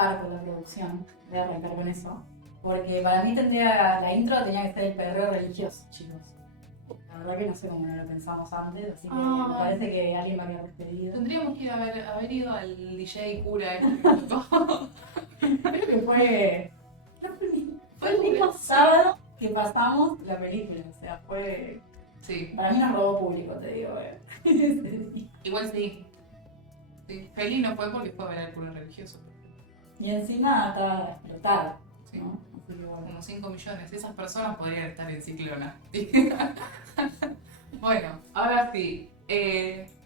dejar con la producción, voy a arrancar con eso, porque para mí la intro tenía que ser el perreo religioso, chicos. La verdad que no sé cómo no lo pensamos antes, así que me parece que alguien me había despedido. Tendríamos que haber ido al DJ cura Creo que fue el mismo sábado que pasamos la película, o sea, fue... Sí. Para mí nos robó público, te digo. Igual sí. Feli no fue porque fue a ver al cura religioso. Y encima estaba explotada. Sí. ¿No? Así que bueno. Como 5 millones. Esas personas podrían estar en Ciclona. Bueno, ahora sí.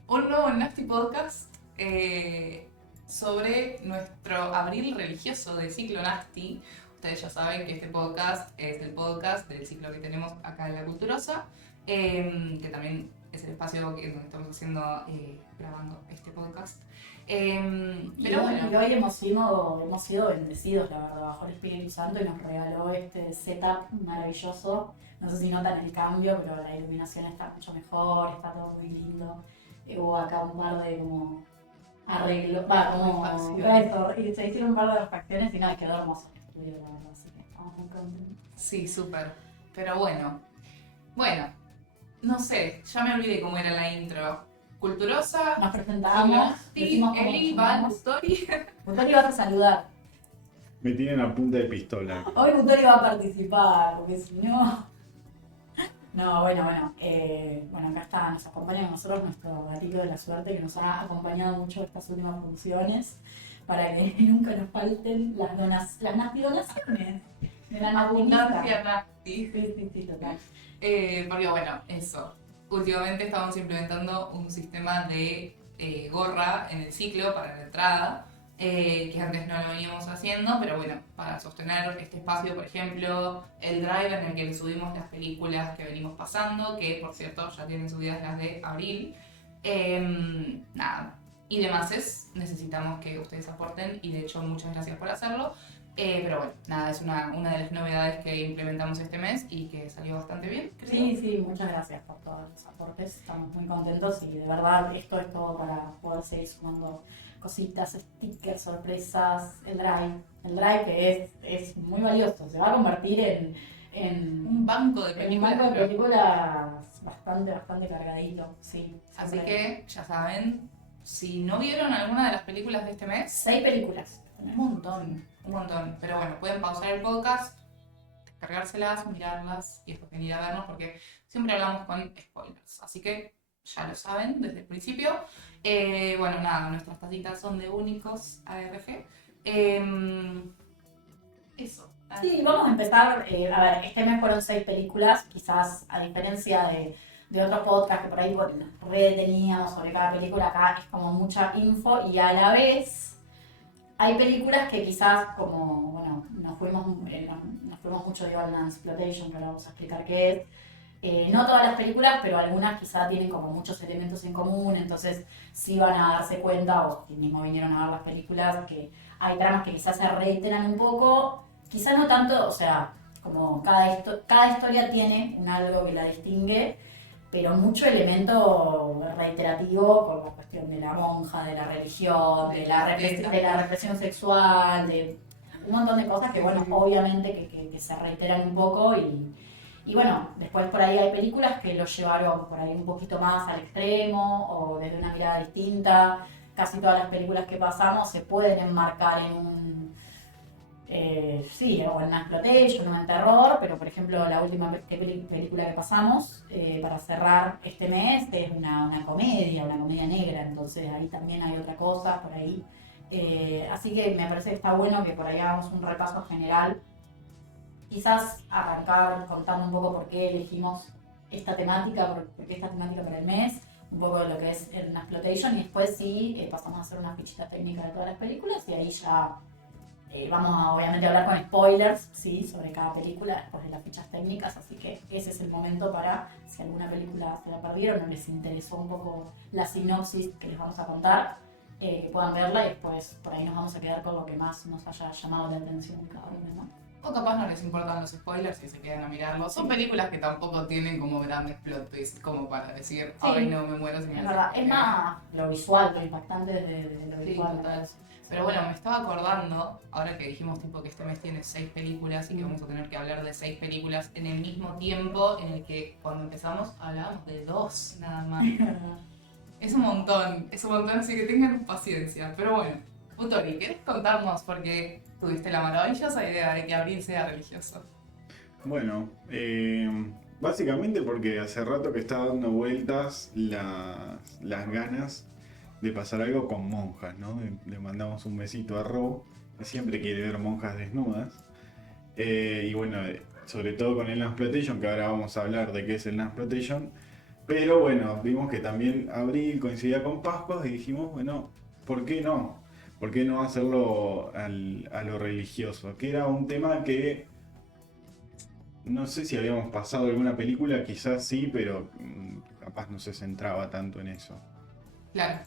Un nuevo Nasty Podcast sobre nuestro abril religioso de Ciclo Nasty. Ustedes ya saben que este podcast es el podcast del ciclo que tenemos acá en La Culturosa, que también es el espacio donde estamos grabando este podcast. Pero bueno. Y hoy hemos sido bendecidos, la verdad, bajo el Espíritu Santo y nos regaló este setup maravilloso. No sé si notan el cambio, pero la iluminación está mucho mejor, está todo muy lindo. Hubo acá un par de como arreglos, y se hicieron un par de refacciones y nada, quedó hermoso el estudio, la verdad, así que estamos muy contentos. Sí, súper. Pero bueno, no sé, ya me olvidé cómo era la intro. Culturosa. Nos presentamos, decimos cómo Eli, nos Van, llamamos. Bustori. Bustori vas a saludar. Me tienen a punta de pistola. Hoy Bustori va a participar, porque si no... No, bueno, acá está, nos acompaña con nosotros nuestro gatito de la suerte que nos ha acompañado mucho estas últimas funciones para que nunca nos falten las nasty donaciones de la Abundancia Nasty. Sí, total. Porque bueno, eso. Últimamente estamos implementando un sistema de gorra en el ciclo para la entrada, que antes no lo veníamos haciendo, pero bueno, para sostener este espacio, por ejemplo, el drive en el que le subimos las películas que venimos pasando, que por cierto ya tienen subidas las de abril, nada. Y demás necesitamos que ustedes aporten y de hecho muchas gracias por hacerlo. Pero bueno, nada, es una de las novedades que implementamos este mes y que salió bastante bien, creo. Sí, muchas gracias por todos los aportes, estamos muy contentos y de verdad esto es todo para poder seguir sumando cositas, stickers, sorpresas, el drive que es muy valioso, se va a convertir en un banco de películas bastante cargadito, sí. Así que, ya saben, si no vieron alguna de las películas de este mes... 6 películas. Un montón. Pero bueno, pueden pausar el podcast, descargárselas, mirarlas y después venir a vernos porque siempre hablamos con spoilers. Así que ya lo saben desde el principio. Bueno, nada, nuestras tacitas son de únicos ARG. Eso. Sí, vamos a empezar. A ver, este mes fueron 6 películas, quizás a diferencia de otros podcasts que por ahí teníamos sobre cada película, acá es como mucha info y a la vez hay películas que quizás como, bueno, nos fuimos mucho de All Exploitation, que ahora vamos a explicar qué es. No todas las películas, pero algunas quizás tienen como muchos elementos en común, entonces sí van a darse cuenta, o si mismo vinieron a ver las películas, que hay tramas que quizás se reiteran un poco, quizás no tanto, o sea, como cada historia tiene un algo que la distingue, pero mucho elemento reiterativo por la cuestión de la monja, de la religión, de la represión sexual, de un montón de cosas que, bueno, obviamente que se reiteran un poco y bueno, después por ahí hay películas que lo llevaron por ahí un poquito más al extremo o desde una mirada distinta. Casi todas las películas que pasamos se pueden enmarcar en un... o en una exploitation o en terror, pero por ejemplo la última película que pasamos para cerrar este mes es una comedia negra, entonces ahí también hay otra cosa por ahí. Así que me parece que está bueno que por ahí hagamos un repaso general. Quizás arrancar contando un poco por qué elegimos esta temática, por qué esta temática para el mes, un poco de lo que es una exploitation y después sí pasamos a hacer una fichita técnica de todas las películas y ahí ya vamos a obviamente hablar con spoilers, ¿sí? Sobre cada película después de las fichas técnicas, así que ese es el momento para, si alguna película se la perdieron o les interesó un poco la sinopsis que les vamos a contar, que puedan verla y después por ahí nos vamos a quedar con lo que más nos haya llamado la atención cada uno, ¿no? O capaz no les importan los spoilers y se quedan a mirarlo. Son películas que tampoco tienen como grandes plot twists como para decir, Sí. ay no, me muero si me Es las verdad, es spoileo". más lo visual, lo impactante de lo Sí, visual. total. Pero bueno, me estaba acordando, ahora que dijimos tipo que este mes tiene 6 películas y que vamos a tener que hablar de 6 películas en el mismo tiempo en el que cuando empezamos hablábamos de 2 nada más. Es un montón, así que tengan paciencia. Pero bueno, Utori, ¿querés contarnos por qué tuviste la maravillosa idea de que abril sea religioso? Bueno, básicamente porque hace rato que está dando vueltas las ganas de pasar algo con monjas, ¿no? Le mandamos un besito a Ro, que siempre quiere ver monjas desnudas. Y bueno, sobre todo con el Transplantation, que ahora vamos a hablar de qué es el Transplantation. Pero bueno, vimos que también abril coincidía con Pascua y dijimos, bueno, ¿por qué no? ¿Por qué no hacerlo a lo religioso? Que era un tema que no sé si habíamos pasado alguna película, quizás sí, pero capaz no se centraba tanto en eso. Claro.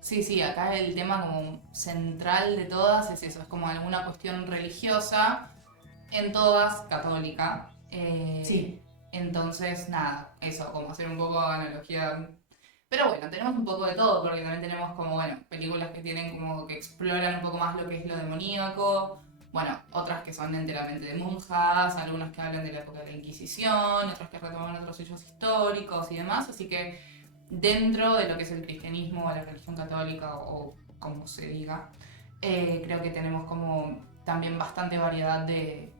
Sí, sí, acá el tema como central de todas es eso, es como alguna cuestión religiosa, en todas católica. Sí. Entonces, nada, eso, como hacer un poco de analogía. Pero bueno, tenemos un poco de todo, porque también tenemos como, bueno, películas que tienen como que exploran un poco más lo que es lo demoníaco, bueno, otras que son enteramente de monjas, algunas que hablan de la época de la Inquisición, otras que retoman otros hechos históricos y demás, así que dentro de lo que es el cristianismo o la religión católica o como se diga, creo que tenemos como también bastante variedad de,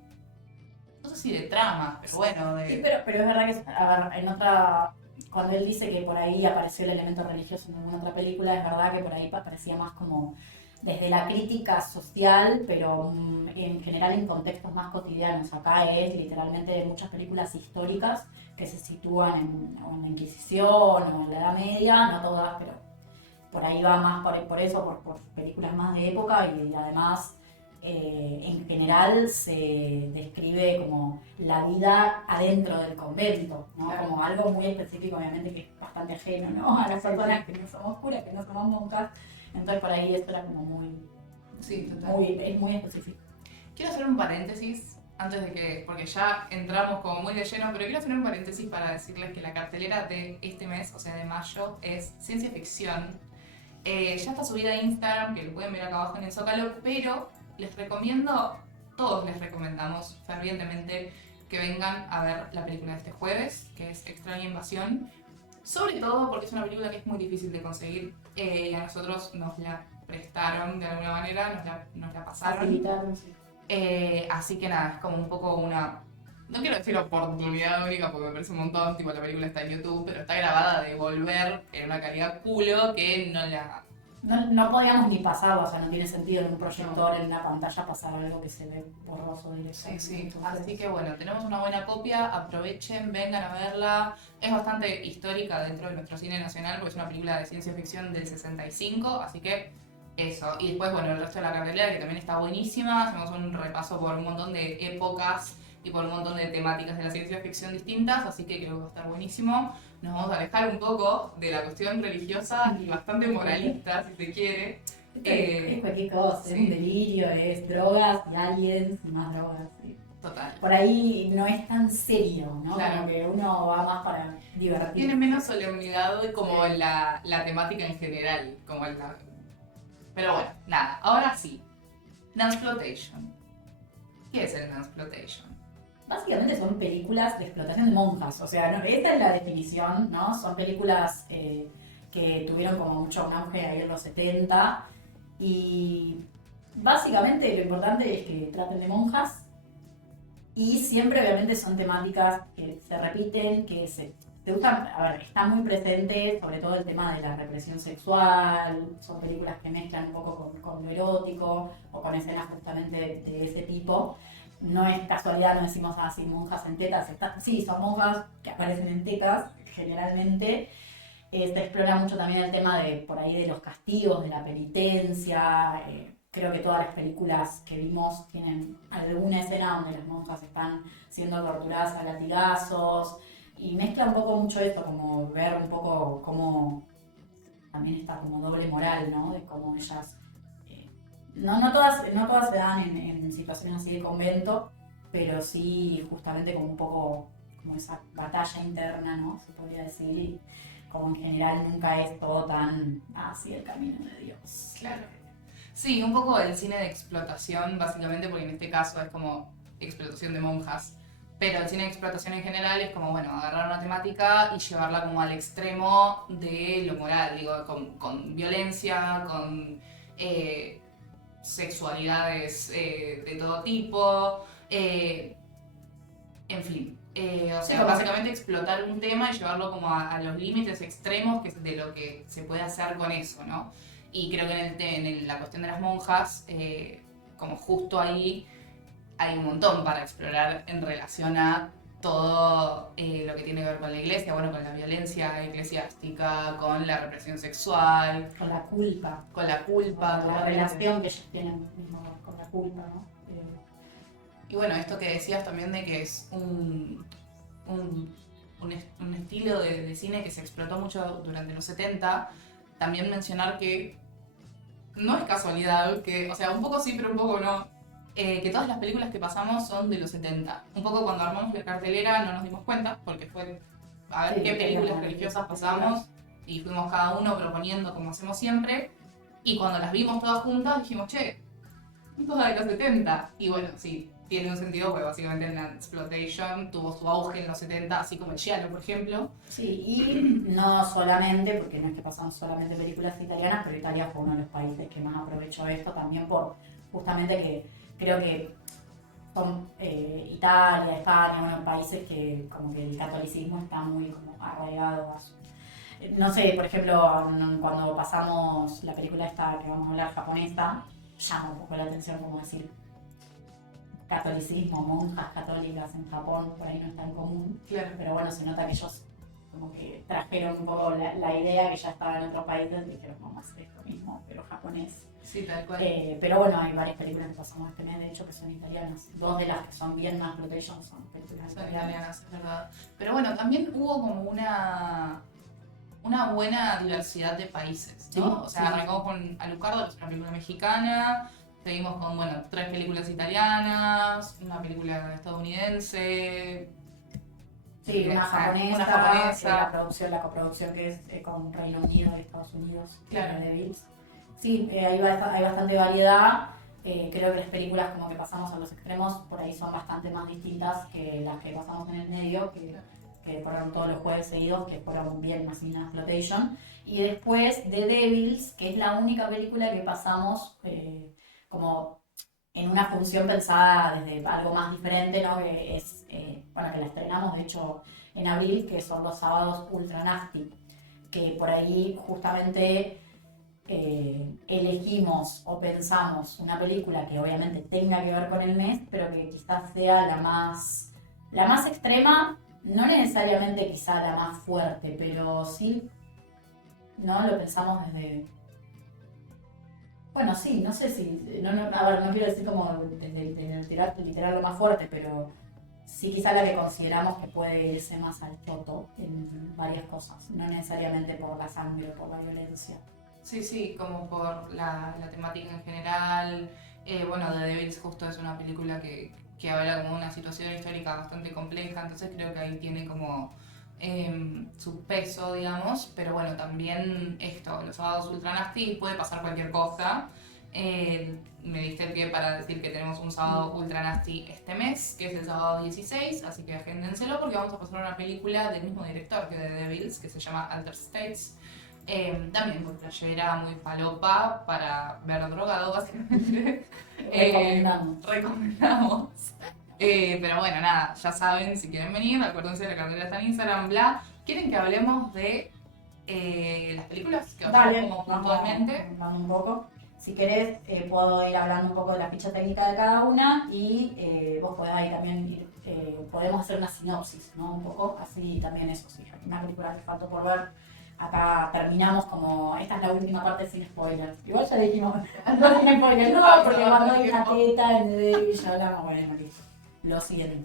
no sé si de tramas, pero bueno, Sí, de... pero es verdad que, a ver, en otra, cuando él dice que por ahí apareció el elemento religioso en alguna otra película, es verdad que por ahí parecía más como desde la crítica social, pero en general en contextos más cotidianos. Acá es literalmente muchas películas históricas que se sitúan o en la Inquisición o en la Edad Media, no todas, pero por ahí va más por eso, por películas más de época y además en general se describe como la vida adentro del convento, ¿no? Claro. Como algo muy específico, obviamente, que es bastante ajeno, ¿no? A las personas que no somos curas, que no somos monjas. Entonces por ahí esto era como Sí, total. es muy específico. Quiero hacer un paréntesis antes de que, porque ya entramos como muy de lleno, pero quiero hacer un paréntesis para decirles que la cartelera de este mes, o sea de mayo, es ciencia ficción. Ya está subida a Instagram, que lo pueden ver acá abajo en el Zócalo, pero les recomiendo, todos les recomendamos fervientemente que vengan a ver la película de este jueves, que es Extraña Invasión. Sobre todo porque es una película que es muy difícil de conseguir y a nosotros nos la prestaron de alguna manera, nos la pasaron. Facilitaron, sí. Así que nada, es como un poco una... No quiero decir oportunidad única porque me parece un montón, tipo la película está en YouTube, pero está grabada de volver en una calidad culo que no la... No podíamos ni pasarlo, o sea, no tiene sentido en un proyector, en una pantalla, pasar algo que se ve borroso directamente. Sí, sí. Entonces, Así que bueno, tenemos una buena copia, aprovechen, vengan a verla. Es bastante histórica dentro de nuestro cine nacional porque es una película de ciencia ficción del 65, así que eso. Y después, bueno, el resto de la cartelera que también está buenísima. Hacemos un repaso por un montón de épocas y por un montón de temáticas de la ciencia ficción distintas, así que creo que va a estar buenísimo. Nos vamos a alejar un poco de la cuestión religiosa y bastante moralista, si se quiere. es cualquier cosa, sí. es un delirio, es drogas y aliens y más drogas. Sí. Total. Por ahí no es tan serio, ¿no? Claro. Como que uno va más para divertirse. Tiene menos solemnidad como la temática en general, como la... Pero bueno, nada, ahora sí. Transplantation. ¿Qué es el Transplantation? Básicamente son películas de explotación de monjas, o sea, esta es la definición, ¿no? Son películas que tuvieron como mucho un auge ahí en los 70 y básicamente lo importante es que traten de monjas y siempre obviamente son temáticas que se repiten, que se usan, a ver, está muy presente sobre todo el tema de la represión sexual, son películas que mezclan un poco con lo erótico o con escenas justamente de ese tipo. No es casualidad, no decimos así monjas en tetas, sí, son monjas que aparecen en tetas generalmente. Se explora mucho también el tema de por ahí de los castigos, de la penitencia. Creo que todas las películas que vimos tienen alguna escena donde las monjas están siendo torturadas a latigazos y mezcla un poco mucho esto, como ver un poco cómo también está como doble moral, ¿no? De cómo ellas no todas se dan en situaciones así de convento, pero sí justamente como un poco como esa batalla interna, ¿no? Se podría decir, y como en general nunca es todo tan así el camino de Dios. Claro. Sí, un poco el cine de explotación, básicamente, porque en este caso es como explotación de monjas. Pero el cine de explotación en general es como, bueno, agarrar una temática y llevarla como al extremo de lo moral, digo, con violencia, con sexualidades de todo tipo, en fin. O sea, básicamente explotar un tema y llevarlo como a los límites extremos de lo que se puede hacer con eso, ¿no? Y creo que en la cuestión de las monjas, como justo ahí hay un montón para explorar en relación a todo lo que tiene que ver con la iglesia, bueno, con la violencia eclesiástica, con la represión sexual, Con la culpa. con la culpa, Con la relación que ellos tienen mismo con la culpa, ¿no? Y bueno, esto que decías también de que es un estilo de cine que se explotó mucho durante los 70, también mencionar que no es casualidad, que, o sea, un poco sí, pero un poco no, que todas las películas que pasamos son de los 70. Un poco cuando armamos la cartelera no nos dimos cuenta, porque fue a ver Sí, qué películas claro, religiosas pasamos, y fuimos cada uno proponiendo como hacemos siempre, y cuando las vimos todas juntas dijimos, che, son todas de los 70. Y bueno, sí, tiene un sentido, porque básicamente la exploitation tuvo su auge en los 70, así como el giallo, por ejemplo. Sí, y no solamente, porque no es que pasamos solamente películas italianas, pero Italia fue uno de los países que más aprovechó esto también por justamente que creo que son Italia, España, bueno, países que como que el catolicismo está muy como arraigado a su... No sé, por ejemplo, cuando pasamos la película esta que vamos a hablar japonesa, llama un poco la atención como decir catolicismo, monjas católicas en Japón, por ahí no es tan común. Claro. Pero bueno, se nota que ellos como que trajeron un poco la idea que ya estaba en otros países y dijeron, vamos a hacer esto mismo, pero japonés. Sí, tal cual. Pero bueno, hay varias películas que pasamos este mes, de hecho, que son italianas. Dos de las que son bien más exploitation son películas Son italianas. italianas, es verdad. Pero bueno, también hubo como una buena diversidad de países, ¿no? Sí, O sea, sí. arrancamos con Alucarda, que es una película mexicana, seguimos con, bueno, 3 películas italianas, una película estadounidense. Sí, una japonesa, una japonesa. La coproducción que es con Reino Unido y Estados Unidos, Claro. de Bills. Sí, hay bastante variedad. Creo que las películas como que pasamos a los extremos por ahí son bastante más distintas que las que pasamos en el medio, que fueron todos los jueves seguidos, que fueron bien más una exploitation. Y después The Devils, que es la única película que pasamos como en una función pensada desde algo más diferente, ¿no? Que es, bueno, que la estrenamos de hecho en abril, que son los sábados Ultra Nasty, que por ahí justamente elegimos o pensamos una película que obviamente tenga que ver con el mes, pero que quizás sea la más extrema, no necesariamente quizá la más fuerte, pero sí, ¿no? Lo pensamos desde... Bueno, sí, no sé si... a ver, no quiero decir como desde literal lo más fuerte, pero sí quizá la que consideramos que puede irse más al choto en varias cosas, no necesariamente por la sangre o por la violencia. Sí, sí, como por la temática en general. Bueno, The Devils justo es una película que habla como una situación histórica bastante compleja, entonces creo que ahí tiene como su peso, digamos, pero bueno, también esto, los sábados Ultra Nasty puede pasar cualquier cosa. Me diste el pie para decir que tenemos un sábado Ultra Nasty este mes, que es el sábado 16, así que agéndenselo porque vamos a pasar una película del mismo director que The Devils, que se llama Alter States. También muy playera, muy falopa para ver drogado, básicamente. Recomendamos. Pero bueno, nada, ya saben, si quieren venir, acuérdense, la cartera está en Instagram, bla. ¿Quieren que hablemos de las películas? Que Dale, como puntualmente. vamos un poco. Si querés, puedo ir hablando un poco de la ficha técnica de cada una y vos podés ahí también ir, podemos hacer una sinopsis, ¿no? Un poco, así también eso, sí, una película que faltó por ver. Acá terminamos como, esta es la última parte sin spoilers. Igual ya dijimos, no sin spoilers, no, porque cuando hay una teta en el ya hablamos, bueno, listo. Lo siguiente.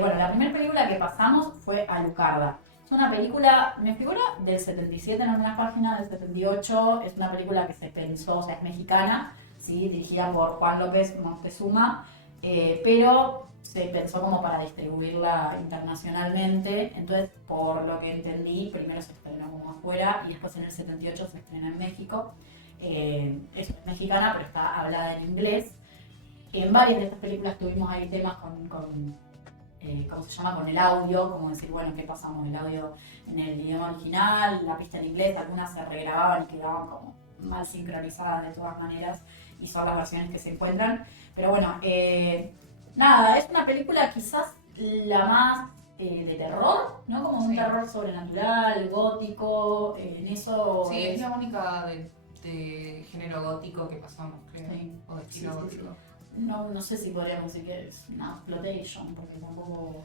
Bueno, la primera película que pasamos fue Alucarda. Es una película, me figura, del 77 en algunas páginas, del 78. Es una película que se pensó, o sea, es mexicana, ¿sí? Dirigida por Juan López Moctezuma, pero se pensó como para distribuirla internacionalmente, entonces por lo que entendí, primero se estrenó como afuera y después en el 78 se estrena en México. Es mexicana, pero está hablada en inglés. En varias de estas películas tuvimos ahí temas ¿cómo se llama? Con el audio, como decir, bueno, ¿qué pasamos? El audio en el idioma original, la pista en inglés, algunas se regrababan y quedaban como mal sincronizadas de todas maneras, y son las versiones que se encuentran. Pero bueno, nada, es una película quizás la más de terror, ¿no? Como un Sí. terror sobrenatural, gótico, en eso Sí, es la única de género gótico que pasamos, creo. Sí. O de estilo Sí, sí, gótico. no sé si podríamos decir que es una exploitation, porque tampoco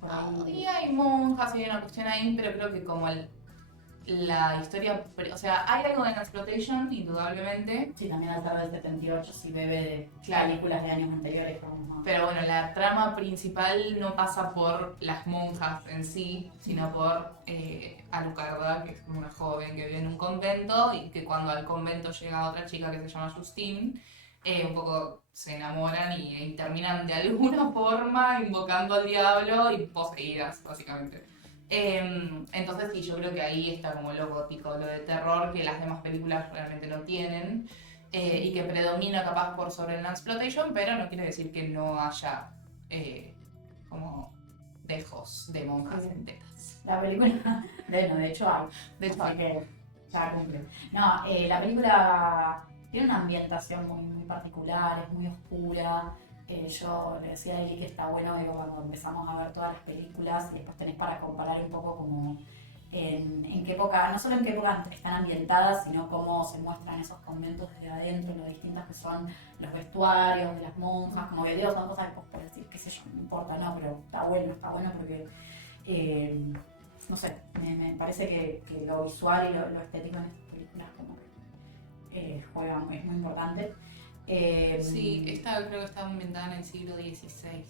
por ahí... Y hay monjas y hay una cuestión ahí, pero creo que como la historia, o sea, hay algo de exploitation, indudablemente, Sí, también al tarde del 78 sí bebe de Claro. películas de años anteriores. Como, pero bueno, la trama principal no pasa por las monjas en sí, sino por Alucarda, que es como una joven que vive en un convento y que cuando al convento llega otra chica que se llama Justine, un poco se enamoran y terminan de alguna forma invocando al diablo y poseídas, básicamente. Entonces sí, yo creo que ahí está como lo gótico, lo de terror que las demás películas realmente no tienen. Y que predomina capaz por sobre el exploitation, pero no quiere decir que no haya como dejos de monjas Sí. en tetas. la película, bueno, de hecho hay, De hecho, así que ya cumple. No, la película tiene una ambientación muy particular, es muy oscura. Yo le decía a Eli que está bueno que cuando empezamos a ver todas las películas y después tenés para comparar un poco como en qué época, no solo en qué época están ambientadas, sino cómo se muestran esos conventos desde adentro, lo distintas que son los vestuarios de las monjas, como que digo, son cosas que vos podés decir, qué sé yo, no importa, no, pero está bueno porque, no sé, me parece que lo visual y lo estético en estas películas como que juegan, es muy importante. sí, esta creo que está ambientada en el siglo XVI.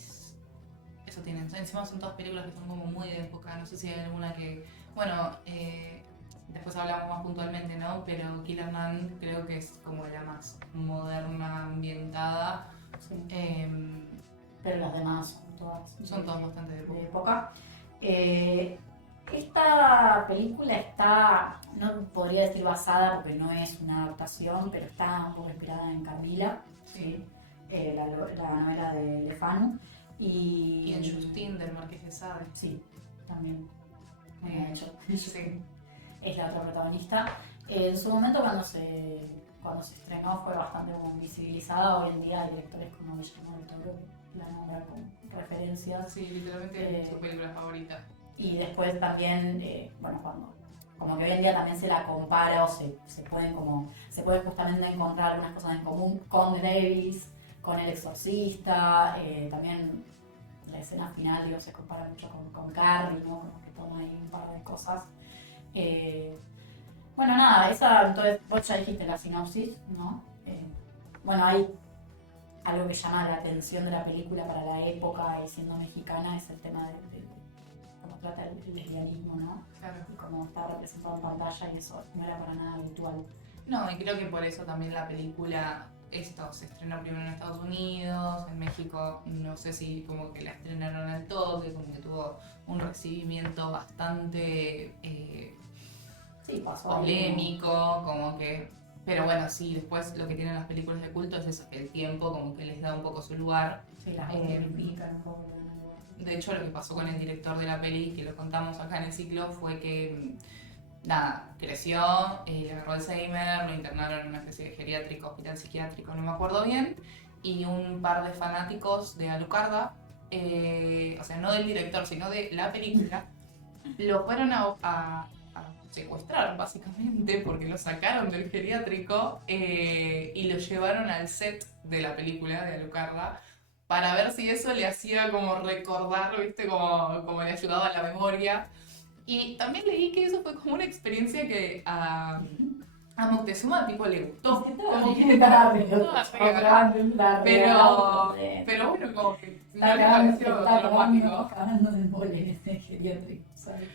Eso tienen. Encima son todas películas que son como muy de época. No sé si hay alguna que. Bueno, después hablamos más puntualmente, ¿no? Pero Killer Man creo que es como la más moderna, ambientada. Sí, Eh, pero las demás son todas bastante de de época. época. Esta película está, no podría decir basada porque no es una adaptación, pero está un poco inspirada en Carmila, Sí. la novela de Lefanu. Y en Justine del Marqués de Sade. Sí, también. Muy bien hecho. Sí. Es la otra protagonista. En su momento cuando se estrenó fue bastante como visibilizada. Hoy en día hay directores como Guillermo del Toro que la nombran con referencias. Sí, literalmente es Eh, su película favorita. Y después también, bueno, como que hoy en día también se la compara o se puede justamente encontrar algunas cosas en común con The Davis, con El Exorcista, también la escena final, digo, se compara mucho con Carrie, ¿no? Como que toma ahí un par de cosas. Bueno, nada, entonces vos ya dijiste la sinopsis, ¿no? Bueno, hay algo que llama la atención de la película para la época y siendo mexicana es el tema de cómo trata el lesbianismo, ¿no? Claro. Y cómo está representado en pantalla y eso no era para nada habitual. No, y creo que por eso también la película, se estrenó primero en Estados Unidos, en México no sé si como que la estrenaron al toque, como que tuvo un recibimiento bastante Sí, pasó ahí, polémico, como que... Pero bueno, sí, después lo que tienen las películas de culto es eso, que el tiempo como que les da un poco su lugar. ¿no? Sí, las reivindican un poco. De hecho, lo que pasó con el director de la peli, que lo contamos acá en el ciclo, fue que, nada, creció, le agarró Alzheimer, lo internaron en una especie de geriátrico, hospital psiquiátrico, no me acuerdo bien, y un par de fanáticos de Alucarda, o sea, no del director, sino de la película, lo fueron a secuestrar, básicamente, porque lo sacaron del geriátrico y lo llevaron al set de la película de Alucarda, para ver si eso le hacía como recordar, ¿viste? Como le ayudaba a la memoria. Y también leí que eso fue como una experiencia que a Moctezuma tipo le gustó. Como que pero bueno, como que no le pareció traumático. Cagando de mole en ese geriátrico, ¿sabes?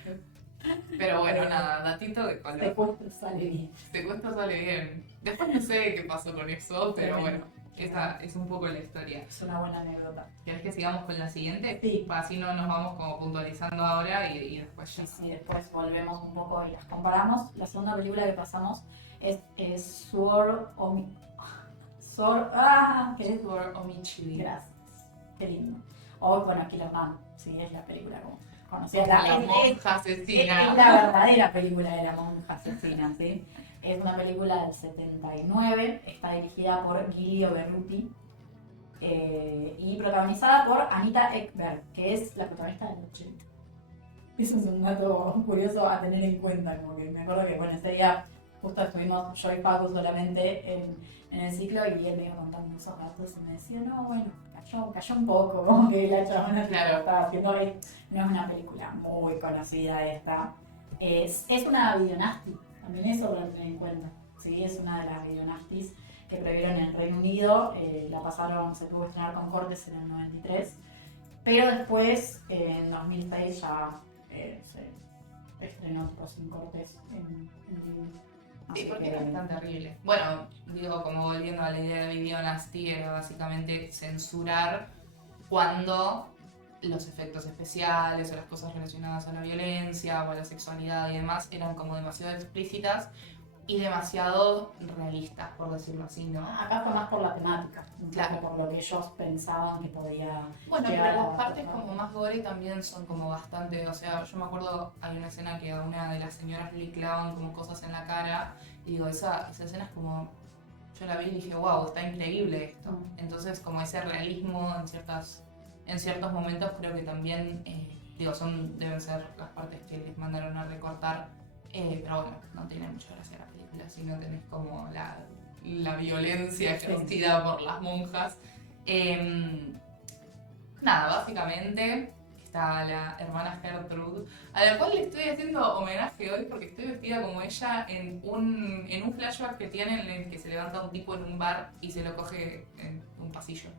Pero bueno, nada, datito de color. Secuestro sale bien. Secuestro sale bien. Después no sé qué pasó con eso, pero bueno. Esa es un poco la historia. Es una buena anécdota. ¿Querés que sigamos con la siguiente? Sí. Así no nos vamos como puntualizando ahora y después ya. Y después volvemos un poco y las comparamos. La segunda película que pasamos es Sword ¿querés? Sword Omichili. Gracias. Qué lindo. O bueno, Killer Man, sí, es la película como conocida. La monja Es asesina. la verdadera película de la monja asesina, ¿sí? Es una película del 79, está dirigida por Giulio Berruti y protagonizada por Anita Ekberg, que es la protagonista del 80. Eso es un dato curioso a tener en cuenta, como que me acuerdo que bueno, ese día justo estuvimos yo y Paco solamente en el ciclo y él me iba contando esos datos y me decía, no, bueno, cayó un poco, como que la chabona Claro. estaba haciendo, no es una película muy conocida esta, es una videonasty, también eso para tener en cuenta, ¿sí? Es una de las videonastis que prohibieron en el Reino Unido, la pasaron, se tuvo que estrenar con cortes en el 93, pero después en 2006 ya se estrenó tipo sin cortes en DVD. Sí, Así porque que- era tan terrible. Bueno, digo, como volviendo a la idea de Video Nasty, era básicamente censurar cuando los efectos especiales o las cosas relacionadas a la violencia o a la sexualidad y demás eran como demasiado explícitas y demasiado realistas, por decirlo así, ¿no? Acá fue más por la temática, un poco Claro. por lo que ellos pensaban que podía. Bueno, llegar pero a las partes tocar. como más gore también son como bastante, o sea, yo me acuerdo, hay una escena que a una de las señoras le clavan como cosas en la cara y digo, esa escena es como, yo la vi y dije, wow, está increíble esto. Mm. Entonces como ese realismo en ciertos momentos creo que también, digo, deben ser las partes que les mandaron a recortar, pero bueno, no tiene mucha gracia la película si no tenés como la violencia Sí. ejercida por las monjas. Nada, básicamente está la hermana Gertrude, a la cual le estoy haciendo homenaje hoy porque estoy vestida como ella en un flashback que tiene en el que se levanta un tipo en un bar y se lo coge en un pasillo.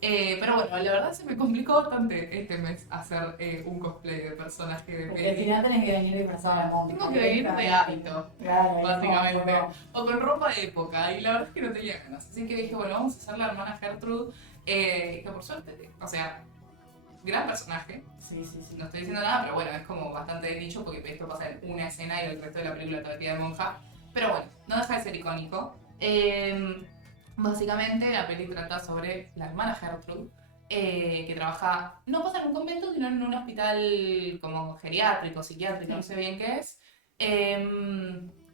Pero bueno, la verdad se me complicó bastante este mes hacer un cosplay de personaje de Porque si peli. no tenés que venir disfrazada de monja. Tengo que venir de hábito, Claro, es básicamente. como- O con ropa de época, y la verdad es que no tenía ganas. Así que dije, bueno, vamos a hacer la hermana Gertrude, que por suerte, o sea, gran personaje. Sí, sí, sí. No estoy diciendo nada, pero bueno, es como bastante de nicho porque esto pasa en una escena y el resto de la película está vestida de monja. Pero bueno, no deja de ser icónico. Básicamente la peli trata sobre la hermana Gertrude, que trabaja, no pasa en un convento, sino en un hospital como geriátrico, psiquiátrico, no sé bien qué es.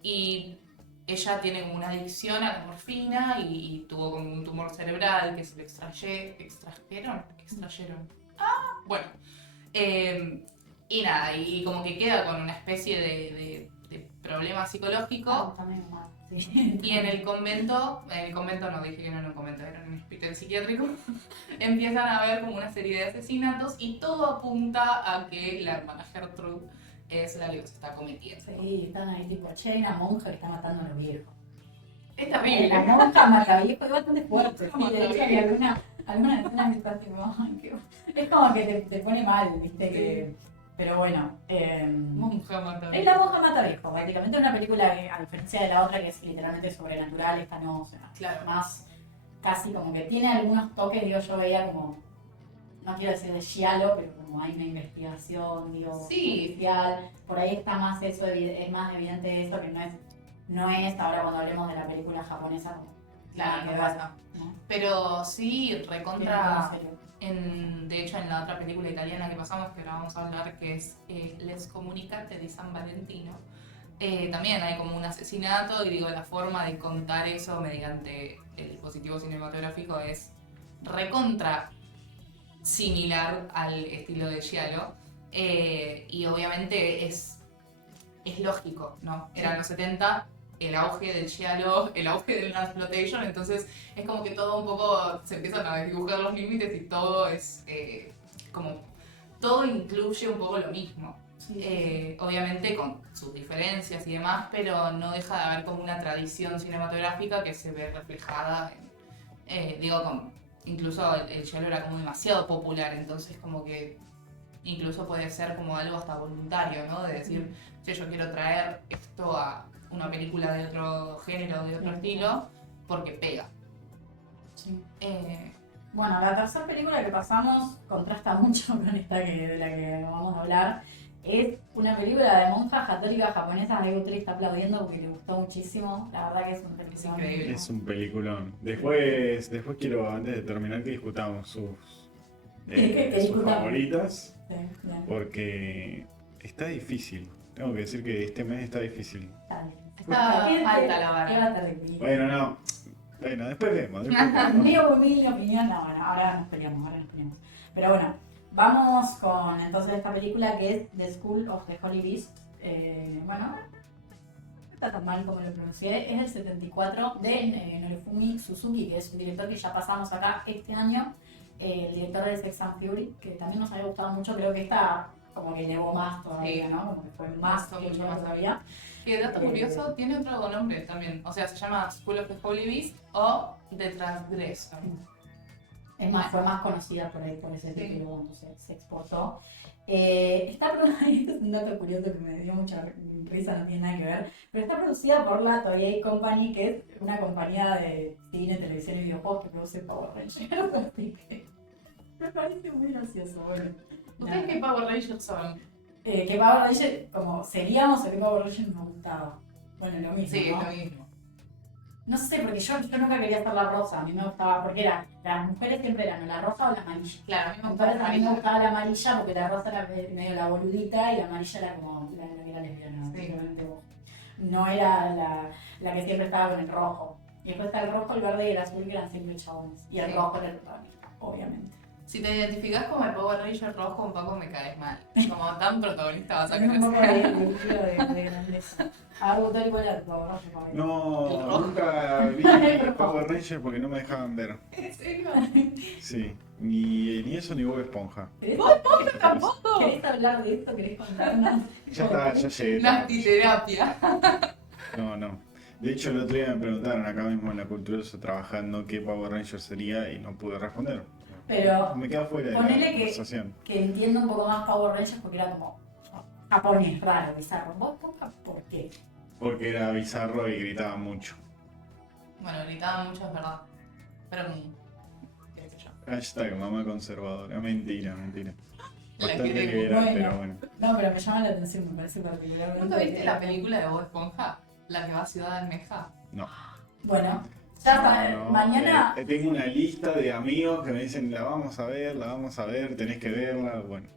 Y ella tiene como una adicción a la morfina y tuvo como un tumor cerebral que se le extrayeron. Bueno, y nada, y como que queda con una especie de problema psicológico. También mal, sí. Y en el convento no dije que no era un convento, era un hospital psiquiátrico, empiezan a haber como una serie de asesinatos y todo apunta a que la hermana Gertrude es la que los está cometiendo. Sí, están ahí tipo, che, hay una monja que está matando a los viejos. Es La terrible. monja mata viejos es bastante fuerte. Monja Sí, de hecho, hay alguna escena que está tipo, ay, es como que te pone mal, ¿viste? Que, pero bueno. Monja mata. Es la monja mata viejos, prácticamente una película que, a diferencia de la otra que es literalmente sobrenatural, esta no, o sea, Claro. más casi como que tiene algunos toques, digo, yo veía como, no quiero decir de giallo, pero como hay una investigación, digo, Sí. policial, por ahí está más eso, es más evidente eso que no es ahora cuando hablemos de la película japonesa, como, Claro, nada no que pasa. ver, ¿no? Pero sí, Tiene recontra. como serio. De hecho, en la otra película italiana que pasamos, que ahora vamos a hablar, que es Les Comunicate di San Valentino, también hay como un asesinato y digo, la forma de contar eso mediante el dispositivo cinematográfico es recontra similar al estilo de giallo, y obviamente es lógico, ¿no? Eran los 70, el auge del giallo, el auge del exploitation, entonces es como que todo un poco se empiezan a dibujar los límites y todo es como todo incluye un poco lo mismo. Sí, sí, Obviamente con sus diferencias y demás, pero no deja de haber como una tradición cinematográfica que se ve reflejada incluso el giallo era como demasiado popular, entonces como que incluso puede ser como algo hasta voluntario, ¿no? De decir, si yo quiero traer esto a una película de otro género, de otro Sí. estilo, porque pega. Sí. Eh, Bueno, la tercera película que pasamos contrasta mucho con esta de la que vamos a hablar. Es una película de monjas católicas japonesas. Ahí usted está aplaudiendo porque le gustó muchísimo. La verdad que es un película increíble. Es un peliculón. Después quiero, antes de terminar, que discutamos Que sus discutamos. favoritas, Sí, bien. porque está difícil. Tengo que decir que este mes está difícil. Está ¿Qué- alta la vara. qué va a terrible? Bueno, no. Bueno, después vemos. Después vemos. Medio humilde opinión, no, bueno, ahora nos peleamos. Pero bueno, vamos con entonces esta película que es The School of the Holy Beast. Bueno, no está tan mal como lo pronuncié. Es del 74 de Norifumi Suzuki, que es un director que ya pasamos acá este año. El director de Sex and Fury, que también nos había gustado mucho. Creo que esta como que elevó más todavía, Sí. ¿no? Como que fue más Gustó que mucho yo más. todavía. Y dato curioso, tiene otro nombre también. O sea, se llama School of the Holy Beast o The Transgressor. Es más, fue más conocida por ahí, por ese Sí. título cuando se exportó. Está este es un dato curioso que me dio mucha risa, no tiene nada que ver, pero está producida por la Toei Company, que es una compañía de cine, televisión y videojuegos que produce Power Rangers. Así que me parece muy gracioso. Bueno, ¿Ustedes qué Power Rangers son? que Power Rangers, como seríamos o que Power Rangers me gustaba. Bueno, lo mismo, Sí, ¿no? es lo mismo. No sé, porque yo nunca quería ser la rosa, a mí me gustaba, porque las mujeres siempre eran o la rosa o la amarilla. Claro, a mí me gusta Entonces a mí me la gustaba la amarilla porque la rosa era medio la boludita y la amarilla era como la que era lesbiana, Sí. simplemente vos. No era la que siempre estaba con el rojo. Y después está el rojo, el verde y el azul que eran siempre chabones. Y el Sí. rojo era el protagonista, obviamente. Si te identificás como el Power Ranger rojo, un poco me caes mal. Como tan protagonista vas a Tengo querer un poco de ser. estilo de grandeza. A votar igual al Power Ranger para mí. No, nunca vi Power Rangers porque no me dejaban ver. ¿En serio? Sí, ni eso ni Bob Esponja. ¿Querés, ¿Tampoco? ¿Querés hablar de esto? ¿Querés contarnos? Ya está, ya llegué. Nastiterapia. No. De hecho, el otro día me preguntaron acá mismo en la Culturosa trabajando qué Power Ranger sería y no pude responder. Pero Me queda fuera de la ponele conversación. que entiendo un poco más Power Rangers porque era como japonés, raro, bizarro. ¿Vos por qué? Porque era bizarro y gritaba mucho. Bueno, gritaban mucho, es verdad. Pero qué sé yo. Hashtag mamá conservadora. Mentira. La Bastante queremos. liberal, Bueno. pero bueno. No, pero me llama la atención, me parece particularmente. ¿Nunca viste la película de Bob Esponja? La que va a Ciudad Almeja. No. Bueno, ya No, mañana. tengo una lista de amigos que me dicen la vamos a ver, tenés que verla. Bueno,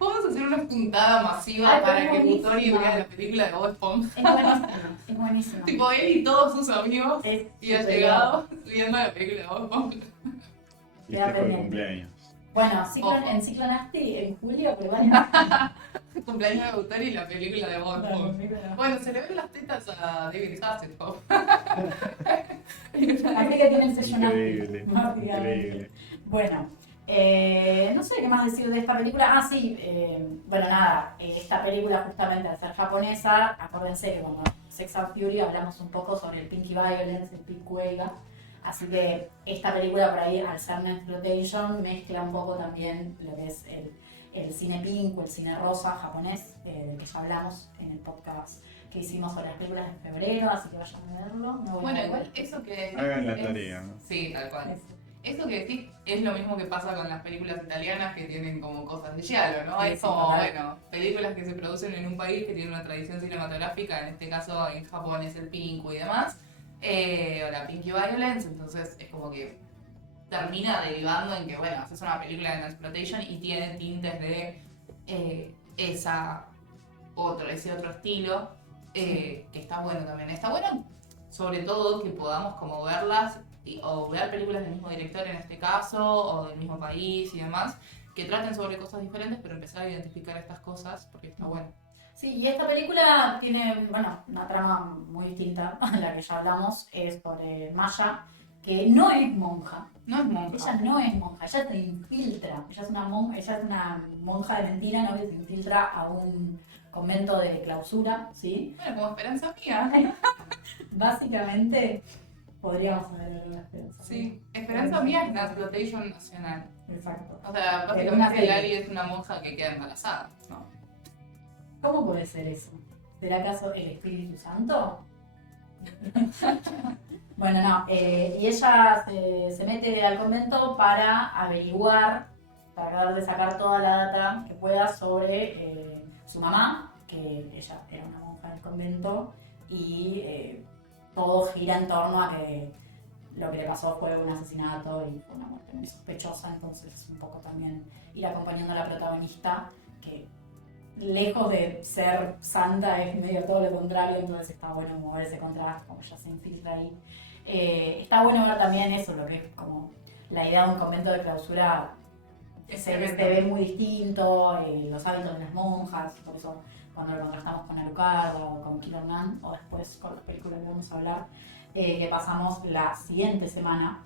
Vamos a hacer una puntada masiva Ay, para pero que es Butori buenísima. vea la película de Bob Esponja. Es buenísimo, es buenísimo. Tipo él y todos sus amigos. Es Y ha superior. llegado viendo la película de Bob Esponja. y Queda este fue el pendiente. cumpleaños. Bueno, Ojo. en Ciclo Nasty en julio, pero bueno. Cumpleaños de Butori y la película de Bob Esponja. Bueno, se le ven las tetas a David Hasselhoff. Así que tiene el sello Increíble, Nasty. Básicamente. increíble. Bueno, no sé qué más decir de esta película. Ah, sí, bueno, nada, esta película justamente al ser japonesa, acuérdense que cuando Sex and Fury hablamos un poco sobre el Pinky Violence, el Pink Huelga. Así que esta película por ahí, al ser una exploitation, mezcla un poco también lo que es el cine pink o el cine rosa japonés, del que ya hablamos en el podcast que hicimos sobre las películas de febrero, así que vayan a verlo. Me voy a Bueno, ver. igual eso que Hagan la es- tarea, ¿no? Sí, tal cual. Eso. Eso que decís es lo mismo que pasa con las películas italianas que tienen como cosas de giallo, ¿no? Sí, Es sí, como, total. bueno, películas que se producen en un país que tiene una tradición cinematográfica, en este caso en Japón es el Pinku y demás, o la Pinky Violence, entonces es como que termina derivando en que, bueno, haces una película de exploitation y tiene tintes de ese otro estilo, que está bueno también. Está bueno sobre todo que podamos como verlas o ver películas del mismo director en este caso, o del mismo país y demás, que traten sobre cosas diferentes, pero empezar a identificar estas cosas porque está bueno. Sí, y esta película tiene, bueno, una trama muy distinta a la que ya hablamos, es sobre Maya, que no es monja. No es monja. Ella no es monja, ella se infiltra. Ella es una monja de mentira, ¿no? Que se infiltra a un convento de clausura, ¿sí? Bueno, como Esperanza Mía. Básicamente, podríamos haber una esperanza. Sí, Esperanza Mía es una exploitation nacional. Exacto. O sea, Una básicamente serie. Lali es una monja que queda embarazada, ¿no? ¿Cómo puede ser eso? ¿Será acaso el Espíritu Santo? Bueno, no, y ella se mete al convento para averiguar, para tratar de sacar toda la data que pueda sobre su mamá, que ella era una monja del convento, y todo gira en torno a que lo que le pasó fue un asesinato y fue una muerte muy sospechosa, entonces un poco también ir acompañando a la protagonista, que lejos de ser santa es medio todo lo contrario, entonces está bueno como ver ese contraste, como ella se infiltra ahí. Está bueno ver también eso, lo que es como la idea de un convento de clausura se ve muy distinto, los hábitos de las monjas, por eso cuando lo contrastamos con Alucard o con Killer Man, o después con las películas que vamos a hablar, que pasamos la siguiente semana.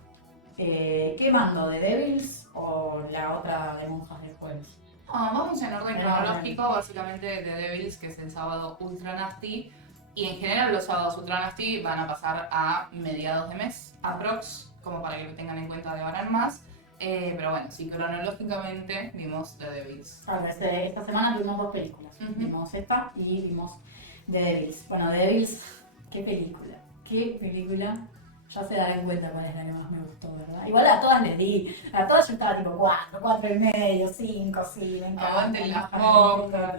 ¿Qué mando? ¿De Devils o la otra de monjas del jueves? Vamos en orden cronológico, básicamente de Devils, que es el sábado Ultra Nasty. Y en general los sábados Ultra Nasty van a pasar a mediados de mes, aprox, como para que lo tengan en cuenta de ahora en más. Pero bueno, sí, cronológicamente vimos The Devils. Claro, esta semana tuvimos dos películas. Vimos esta y vimos The Devils. Bueno, The Devils, qué película. Qué película. Ya se darán cuenta cuál es la que más me gustó, ¿verdad? Igual a todas les di. A todas yo estaba tipo 4,5, 5, sí, me encanta. Aguanten las monjas.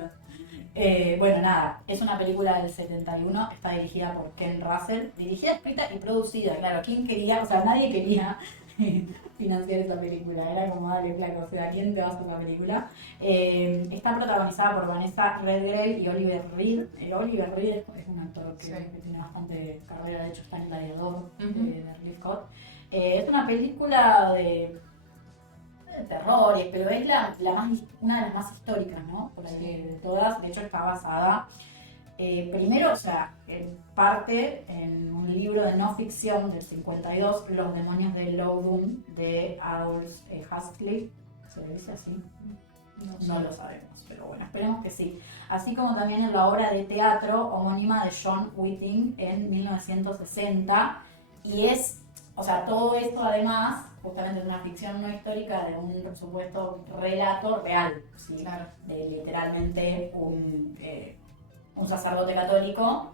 Bueno, nada, es una película del 71, está dirigida por Ken Russell, dirigida, escrita y producida, claro, ¿quién quería? O sea, nadie quería financiar esa película, era como darle placa, o sea, ¿quién te va a hacer la película? Está protagonizada por Vanessa Redgrave y Oliver Reed. Oliver Reed es un actor que tiene bastante carrera, de hecho está en Gladiador de Ridley Scott. Es una película de terrores, pero es una de las más históricas, ¿no? Por ahí de todas. De hecho, está basada, primero, o sea, en parte en un libro de no ficción del 52, Los demonios de Loudoun, de Aldous Huxley. ¿Se le dice así? No lo sabemos, pero bueno, esperemos que sí. Así como también en la obra de teatro homónima de John Whiting en 1960. Y es, o sea, todo esto además justamente es una ficción no histórica de un supuesto relato real, ¿sí? Claro. De literalmente un sacerdote católico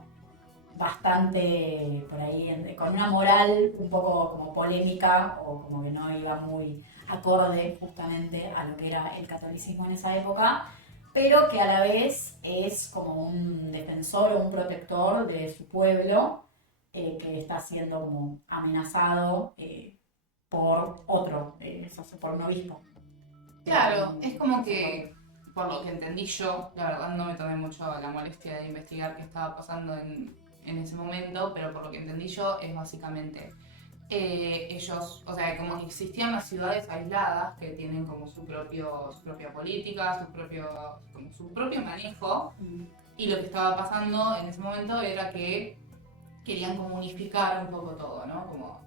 bastante por ahí, con una moral un poco como polémica o como que no iba muy acorde justamente a lo que era el catolicismo en esa época, pero que a la vez es como un defensor o un protector de su pueblo que está siendo como amenazado por otro, por un obispo. Claro, es como que, por lo que entendí yo, la verdad no me tomé mucho la molestia de investigar qué estaba pasando en ese momento, pero por lo que entendí yo es básicamente ellos, o sea, como que existían las ciudades aisladas que tienen como su propia política, su propio manejo, y lo que estaba pasando en ese momento era que querían como unificar un poco todo, ¿no?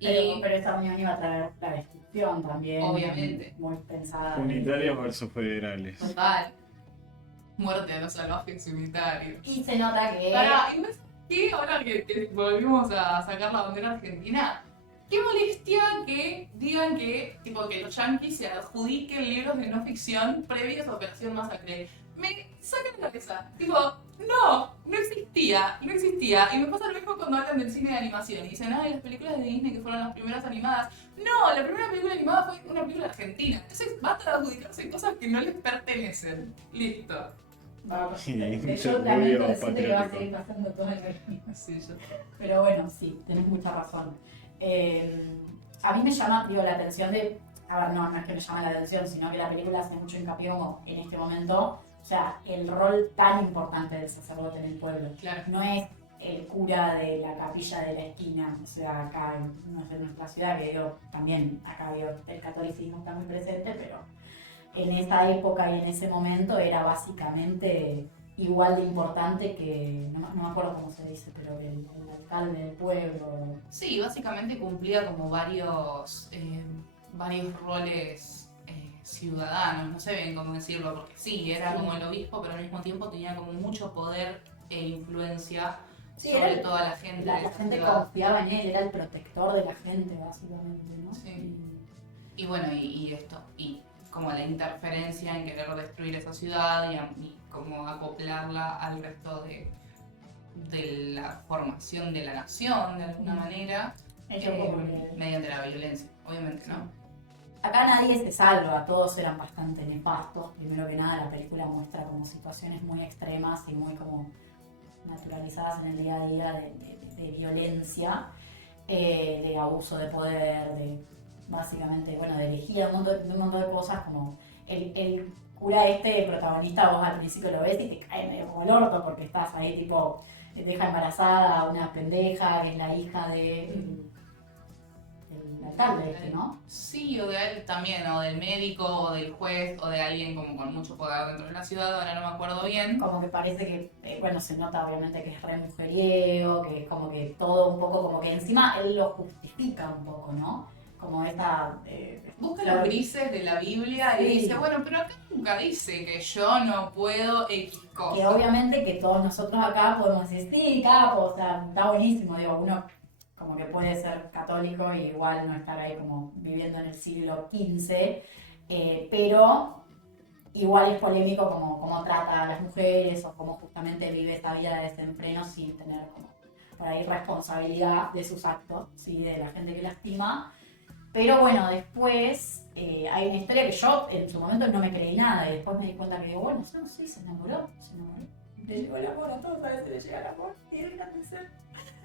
Pero esa unión iba a traer la destrucción también. Obviamente. Muy pensada. Unitarios versus federales. Total. Muerte a los salvajes unitarios. Y se nota que... Pará, ¿y no es que ahora que volvimos a sacar la bandera argentina? Qué molestia que digan que, tipo, que los yankees se adjudiquen libros de no ficción previos a Operación Masacre. Me sacan la cabeza. Tipo, no existía. Y me pasa lo mismo cuando hablan del cine de animación y dicen, las películas de Disney que fueron las primeras animadas. No, la primera película animada fue una película argentina. Entonces va a adjudicarse cosas que no les pertenecen. Listo. Yo lamento decirte que va a seguir pasando todo el camino. Sí, yo. Pero bueno, sí, tenés mucha razón. A mí me llama, la atención de... A ver, no es que me llame la atención, sino que la película hace mucho hincapié como en este momento, o sea, el rol tan importante del sacerdote en el pueblo. Claro. No es el cura de la capilla de la esquina, o sea, acá en nuestra ciudad, que digo, también acá el catolicismo está muy presente, pero en esa época y en ese momento era básicamente igual de importante que, no me acuerdo cómo se dice, pero el alcalde del pueblo. Sí, básicamente cumplía como varios roles ciudadanos, no sé bien cómo decirlo, porque sí, era como el obispo, pero al mismo tiempo tenía como mucho poder e influencia sobre toda la gente. La gente confiaba en él, era el protector de la gente, básicamente, ¿no? Sí. Y bueno, y esto, y como la interferencia en querer destruir esa ciudad y como acoplarla al resto de la formación de la nación, de alguna manera, Hecho como que- mediante la violencia, obviamente, ¿no? Acá nadie se salva, todos eran bastante nefastos. Primero que nada, la película muestra como situaciones muy extremas y muy como naturalizadas en el día a día de violencia, de abuso de poder, de básicamente, bueno, de elegía, un montón de cosas como el cura el protagonista, vos al principio lo ves y te cae medio como el orto porque estás ahí tipo, te deja embarazada a una pendeja que es la hija del alcalde ¿no? Sí, o de él también, o del médico, o del juez, o de alguien como con mucho poder dentro de la ciudad, ahora no me acuerdo bien. Como que parece que, bueno, se nota obviamente que es re mujeriego, que como que todo un poco, como que encima él lo justifica un poco, ¿no? Como esta... Busca los grises de la Biblia y Sí. dice, bueno, pero acá nunca dice que yo no puedo X cosa. Que obviamente que todos nosotros acá podemos decir, sí, capo, o sea, está buenísimo, digo, uno como que puede ser católico y igual no estar ahí como viviendo en el siglo XV, pero igual es polémico como trata a las mujeres o cómo justamente vive esta vida de desenfreno sin tener como por ahí responsabilidad de sus actos, ¿sí? De la gente que lastima. Pero bueno, después hay una historia que yo en su momento no me creí nada y después me di cuenta que digo, bueno, no sé, se enamoró. Le llegó el amor, a todos a veces le llega el amor y dejan de ser,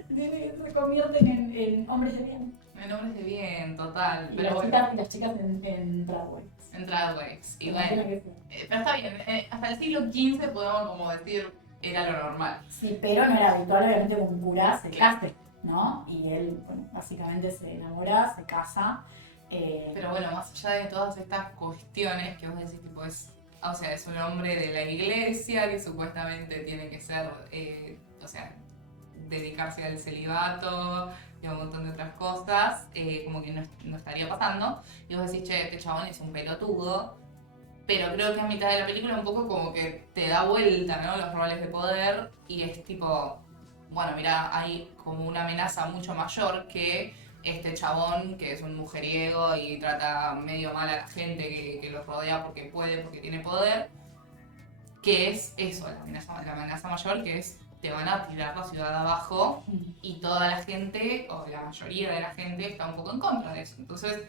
se convierten en hombres de bien. En hombres de bien, total. Y Pero las, bueno, chicas, y las chicas en Broadway. en Dragways. Y Me bueno, imagino que sí. pero está bien, hasta el siglo XV podemos como decir, era lo normal. Sí, pero no era habitual, obviamente, que un cura se case, ¿no? Y él, bueno, básicamente se enamora, se casa. Pero bueno, más allá de todas estas cuestiones que vos decís, tipo, o sea, es un hombre de la iglesia que supuestamente tiene que ser, o sea, dedicarse al celibato y a un montón de otras cosas, como que no estaría pasando. Y vos decís, che, este chabón es un pelotudo. Pero creo que a mitad de la película un poco como que te da vuelta, ¿no? Los roles de poder y es tipo, bueno, mira, hay como una amenaza mucho mayor que este chabón que es un mujeriego y trata medio mal a la gente que los rodea porque puede, porque tiene poder, que es eso, la amenaza mayor, que es te van a tirar la ciudad abajo y toda la gente, o la mayoría de la gente, está un poco en contra de eso. Entonces,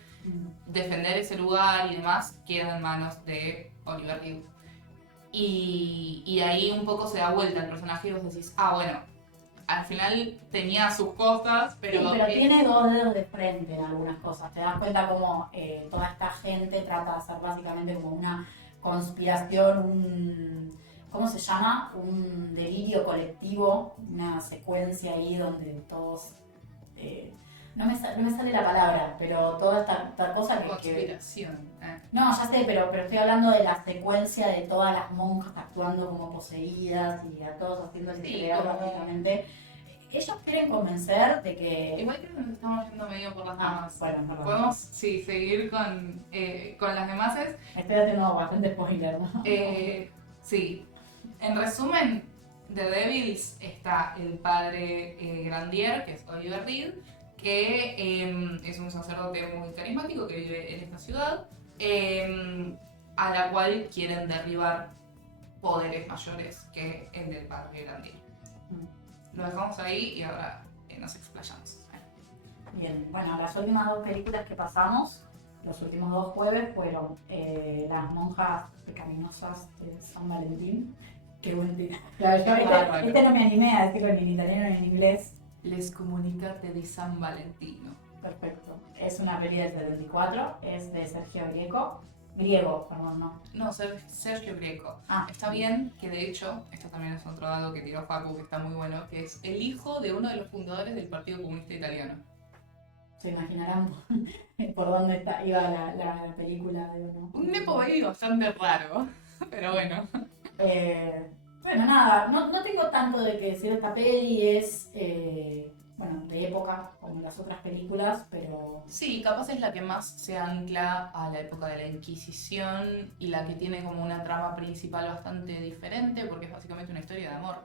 defender ese lugar y demás queda en manos de Oliver Reed. Y ahí un poco se da vuelta el personaje y vos decís, ah, bueno, al final tenía sus cosas, pero... Sí, pero tiene dos dedos de frente en algunas cosas. Te das cuenta como toda esta gente trata de hacer básicamente como una conspiración, ¿cómo se llama? Un delirio colectivo, una secuencia ahí donde todos... no me sale la palabra, pero toda esta cosa que... Conspiración. No, ya sé, pero estoy hablando de la secuencia de todas las monjas actuando como poseídas y a todos haciendo el ilegal básicamente. Ellos quieren convencer de que... Igual creo que nos estamos yendo medio por las ramas. Bueno, perdón. Podemos, sí, seguir con las demás. Estoy haciendo bastante spoiler, ¿no? Sí. En resumen, The Devils está el padre Grandier, que es Oliver Reed, que es un sacerdote muy carismático que vive en esta ciudad, a la cual quieren derribar poderes mayores que el del padre Grandier. Lo dejamos ahí y ahora nos explayamos. Bien, bueno, las últimas dos películas que pasamos, los últimos dos jueves, fueron Las monjas pecaminosas de San Valentín. Qué buen título. Claro, yo este no me animé a decirlo ni en italiano ni en inglés. Les Comunicate di San Valentino. Perfecto. Es una peli del 74, es de Sergio Greco. Griego, perdón, no. No, Sergio Greco. Ah. Está bien que de hecho, esto también es otro dato que tiró Facu que está muy bueno, que es el hijo de uno de los fundadores del Partido Comunista Italiano. Se imaginarán por dónde iba la película de uno. Un nepo baby bastante raro, pero bueno. Bueno, nada, no tengo tanto de que decir esta peli, es bueno, de época, como las otras películas, pero... Sí, capaz es la que más se ancla a la época de la Inquisición y la que tiene como una trama principal bastante diferente, porque es básicamente una historia de amor.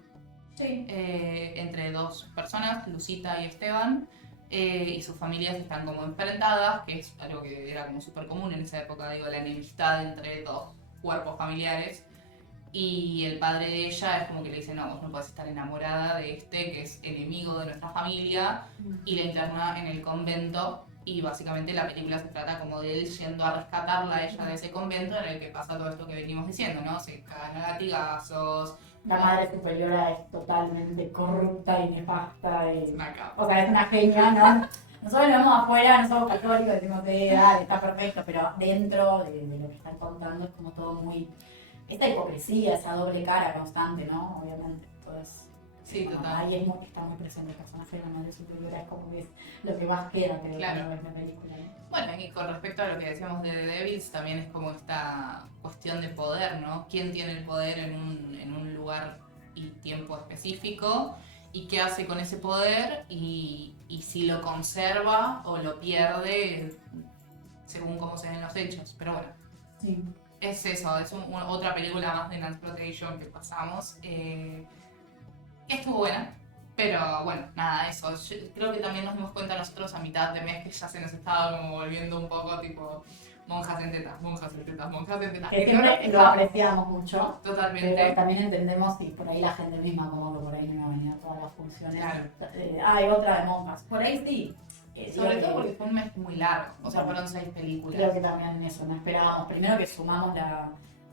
Sí. Entre dos personas, Lucita y Esteban, y sus familias están como enfrentadas, que es algo que era como súper común en esa época, digo, la enemistad entre dos cuerpos familiares. Y el padre de ella es como que le dice, no, vos no podés estar enamorada de este que es enemigo de nuestra familia, y la interna en el convento. Y básicamente la película se trata como de él yendo a rescatarla a ella de ese convento en el que pasa todo esto que venimos diciendo, ¿no? Se cagan a latigazos. La madre superiora es totalmente corrupta y nefasta. Es una capa. O sea, es una genia, ¿no? Nosotros lo vemos afuera, no somos católicos, decimos que dale, está perfecto, pero dentro de lo que están contando es como todo muy... Esta hipocresía, esa doble cara constante, ¿no? Obviamente. Entonces, Sí, bueno, total. ahí está muy presente el personaje de la madre superiora, es como que es lo que más queda, creo, Claro. cuando ves la película, ¿no? Bueno, y con respecto a lo que decíamos de The Devils, también es como esta cuestión de poder, ¿no? ¿Quién tiene el poder en un lugar y tiempo específico? ¿Y qué hace con ese poder? Y si lo conserva o lo pierde según cómo se den los hechos. Pero bueno, Sí. es eso, es otra película más de Exploitation que pasamos. Que estuvo buena. Pero bueno, nada, eso. Yo creo que también nos dimos cuenta nosotros a mitad de mes que ya se nos estaba como volviendo un poco tipo monjas en tetas, monjas en tetas, monjas en tetas. Que Y no nos siempre lo quejamos. apreciamos mucho, pero Totalmente. también entendemos y por ahí la gente misma como que por ahí no iba a venir a todas las funciones. Claro. Hay otra de monjas. Por ahí sí. Sobre digo todo que porque fue un mes muy largo. O sea, fueron 6 películas. creo que también eso, no esperábamos. Primero que sumamos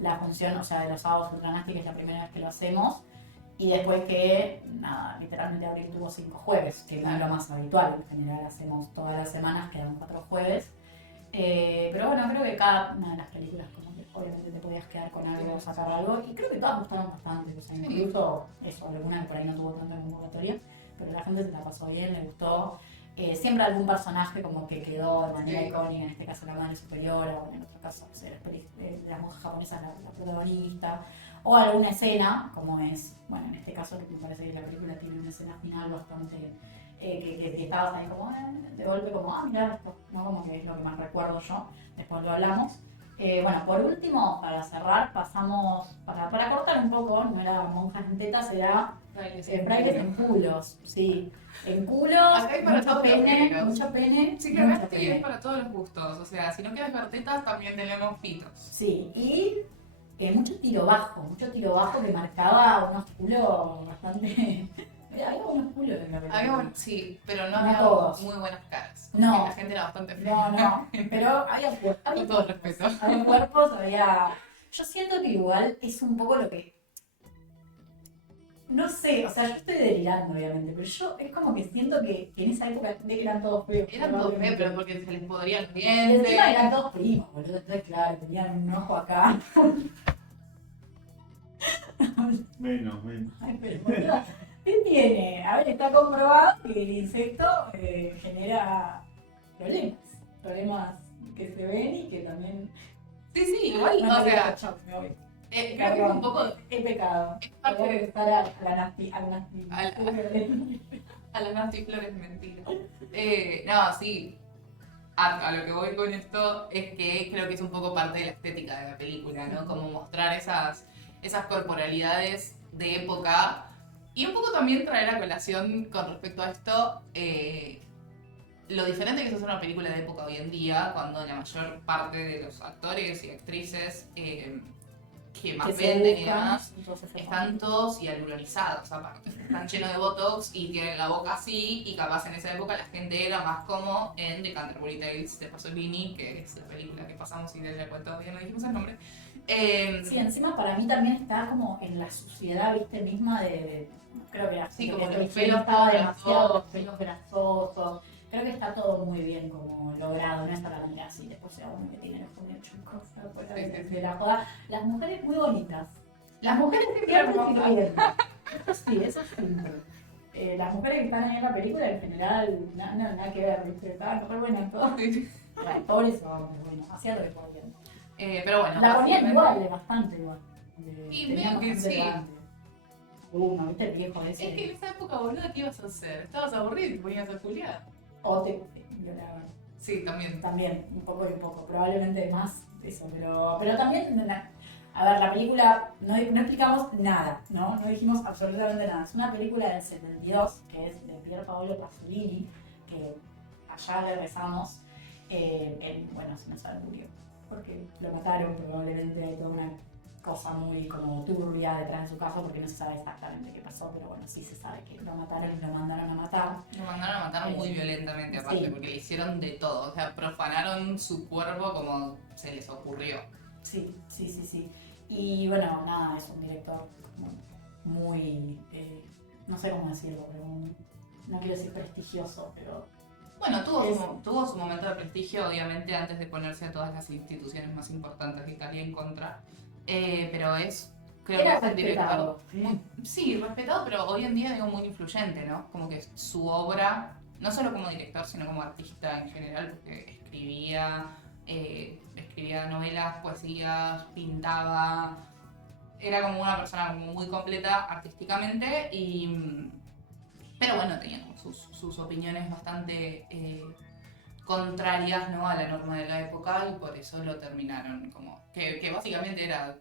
la función, o sea, de los sábados Ultranasti, que es la primera vez que lo hacemos. Y después que, nada, literalmente Abril tuvo 5 jueves, que no es lo más habitual. En general hacemos todas las semanas, quedan 4 jueves. Pero bueno, creo que cada una de las películas, como que obviamente te podías quedar con algo, sacar algo. Y creo que todas gustaron bastante. O sea, incluso eso, alguna que por ahí no tuvo tanta convocatoria. Pero la gente se la pasó bien, le gustó. Siempre algún personaje como que quedó de manera icónica, en este caso la madre superiora, o en otro caso, o sea, las monjas japonesas, la protagonista. O alguna escena, como es, bueno, en este caso me parece que la película tiene una escena final bastante, que estabas ahí como, de golpe como, mirá esto, ¿no? Como que es lo que más recuerdo yo, después lo hablamos. Bueno, por último, para cerrar, pasamos, para cortar un poco, no era monjas en tetas, era frailes en culos, sí. En culos, Acá hay para mucho todos los pene, géneros. mucho pene, Sí, mucho claramente pene. es para todos los gustos. O sea, si no quieres ver tetas, también tenemos pitos. Sí, y mucho tiro bajo que marcaba unos culos bastante... había unos culos en la película. Sí, pero no No había todos. muy buenas caras. No. Porque la gente era bastante fea. No, pero había cuerpos. Con todo respeto. Había cuerpos, había... Yo siento que igual es un poco lo que... No sé, o sea, yo estoy delirando obviamente, pero yo es como que siento que en esa época eran todos feos. Eran todos feos, pero porque se les podrían los Y dientes. encima eran todos primos, boludo, entonces claro, tenían un ojo acá. Menos. Ay, pero, boludo, ¿qué tiene? A ver, está comprobado que el insecto genera problemas que se ven y que también... Sí, sí, igual, No, o sea, chao, me voy. creo que es un poco He pecado. es parte Voy a de empezar a la nasty. a las nasty flores mentiras. No, sí. A lo que voy con esto es que creo que es un poco parte de la estética de la película, ¿no? Como mostrar esas corporalidades de época y un poco también traer a colación con respecto a esto lo diferente que es hacer una película de época hoy en día, cuando la mayor parte de los actores y actrices que más venden y demás están todos hialuronizados, aparte. Están llenos de botox y tienen la boca así, y capaz en esa época la gente era más como en The Canterbury Tales de Pasolini, que es la película que pasamos y le cuento bien, no dijimos el nombre. Sí, encima para mí también está como en la suciedad, viste, misma creo que Sí, como que los el pelos pelo estaba todos demasiado, los grasosos. pelos grasosos. Creo que está todo muy bien como logrado, no es para mirar así, después sea uno que tiene los medio chucos, fuera de la joda. Las mujeres muy bonitas. Las mujeres siempre se quieren. Eso es simple. Las mujeres que están ahí en la película en general, nada que ver, viste, estaban mejor buenas todas. Por eso, bueno, hacía lo que podían. Pero bueno, La ponían básicamente- igual, bastante igual. Y Tenían medio que bastante sí. grande. Uno, ¿viste el viejo ese? Es que en esa época, boludo, ¿qué ibas a hacer? Estabas aburrido y te ponías a culiar. O te violaban. Sí, también. También, un poco y un poco. Probablemente más eso, pero también, a ver, la película, no explicamos nada, ¿no? No dijimos absolutamente nada. Es una película del 72, que es de Pier Paolo Pasolini, que allá le rezamos. Bueno, se nos murió, porque lo mataron, probablemente hay toda una cosa muy como turbia detrás de su caso porque no se sabe exactamente qué pasó, pero bueno, sí se sabe que lo mataron y lo mandaron a matar. Lo mandaron a matar muy violentamente aparte, sí. porque le hicieron de todo, o sea, profanaron su cuerpo como se les ocurrió. Sí. Y bueno, nada, es un director muy, no sé cómo decirlo, pero no quiero decir prestigioso, pero... Bueno, tuvo su momento de prestigio, obviamente, antes de ponerse a todas las instituciones más importantes que caía en contra. Pero creo Era que es un director respetado. sí, respetado, pero hoy en día digo muy influyente, ¿no? Como que su obra, no solo como director, sino como artista en general, porque escribía novelas, poesías, pintaba. Era como una persona como muy completa artísticamente pero bueno, tenía como sus opiniones bastante contrarias, ¿no?, a la norma de la época y por eso lo terminaron como... Que básicamente era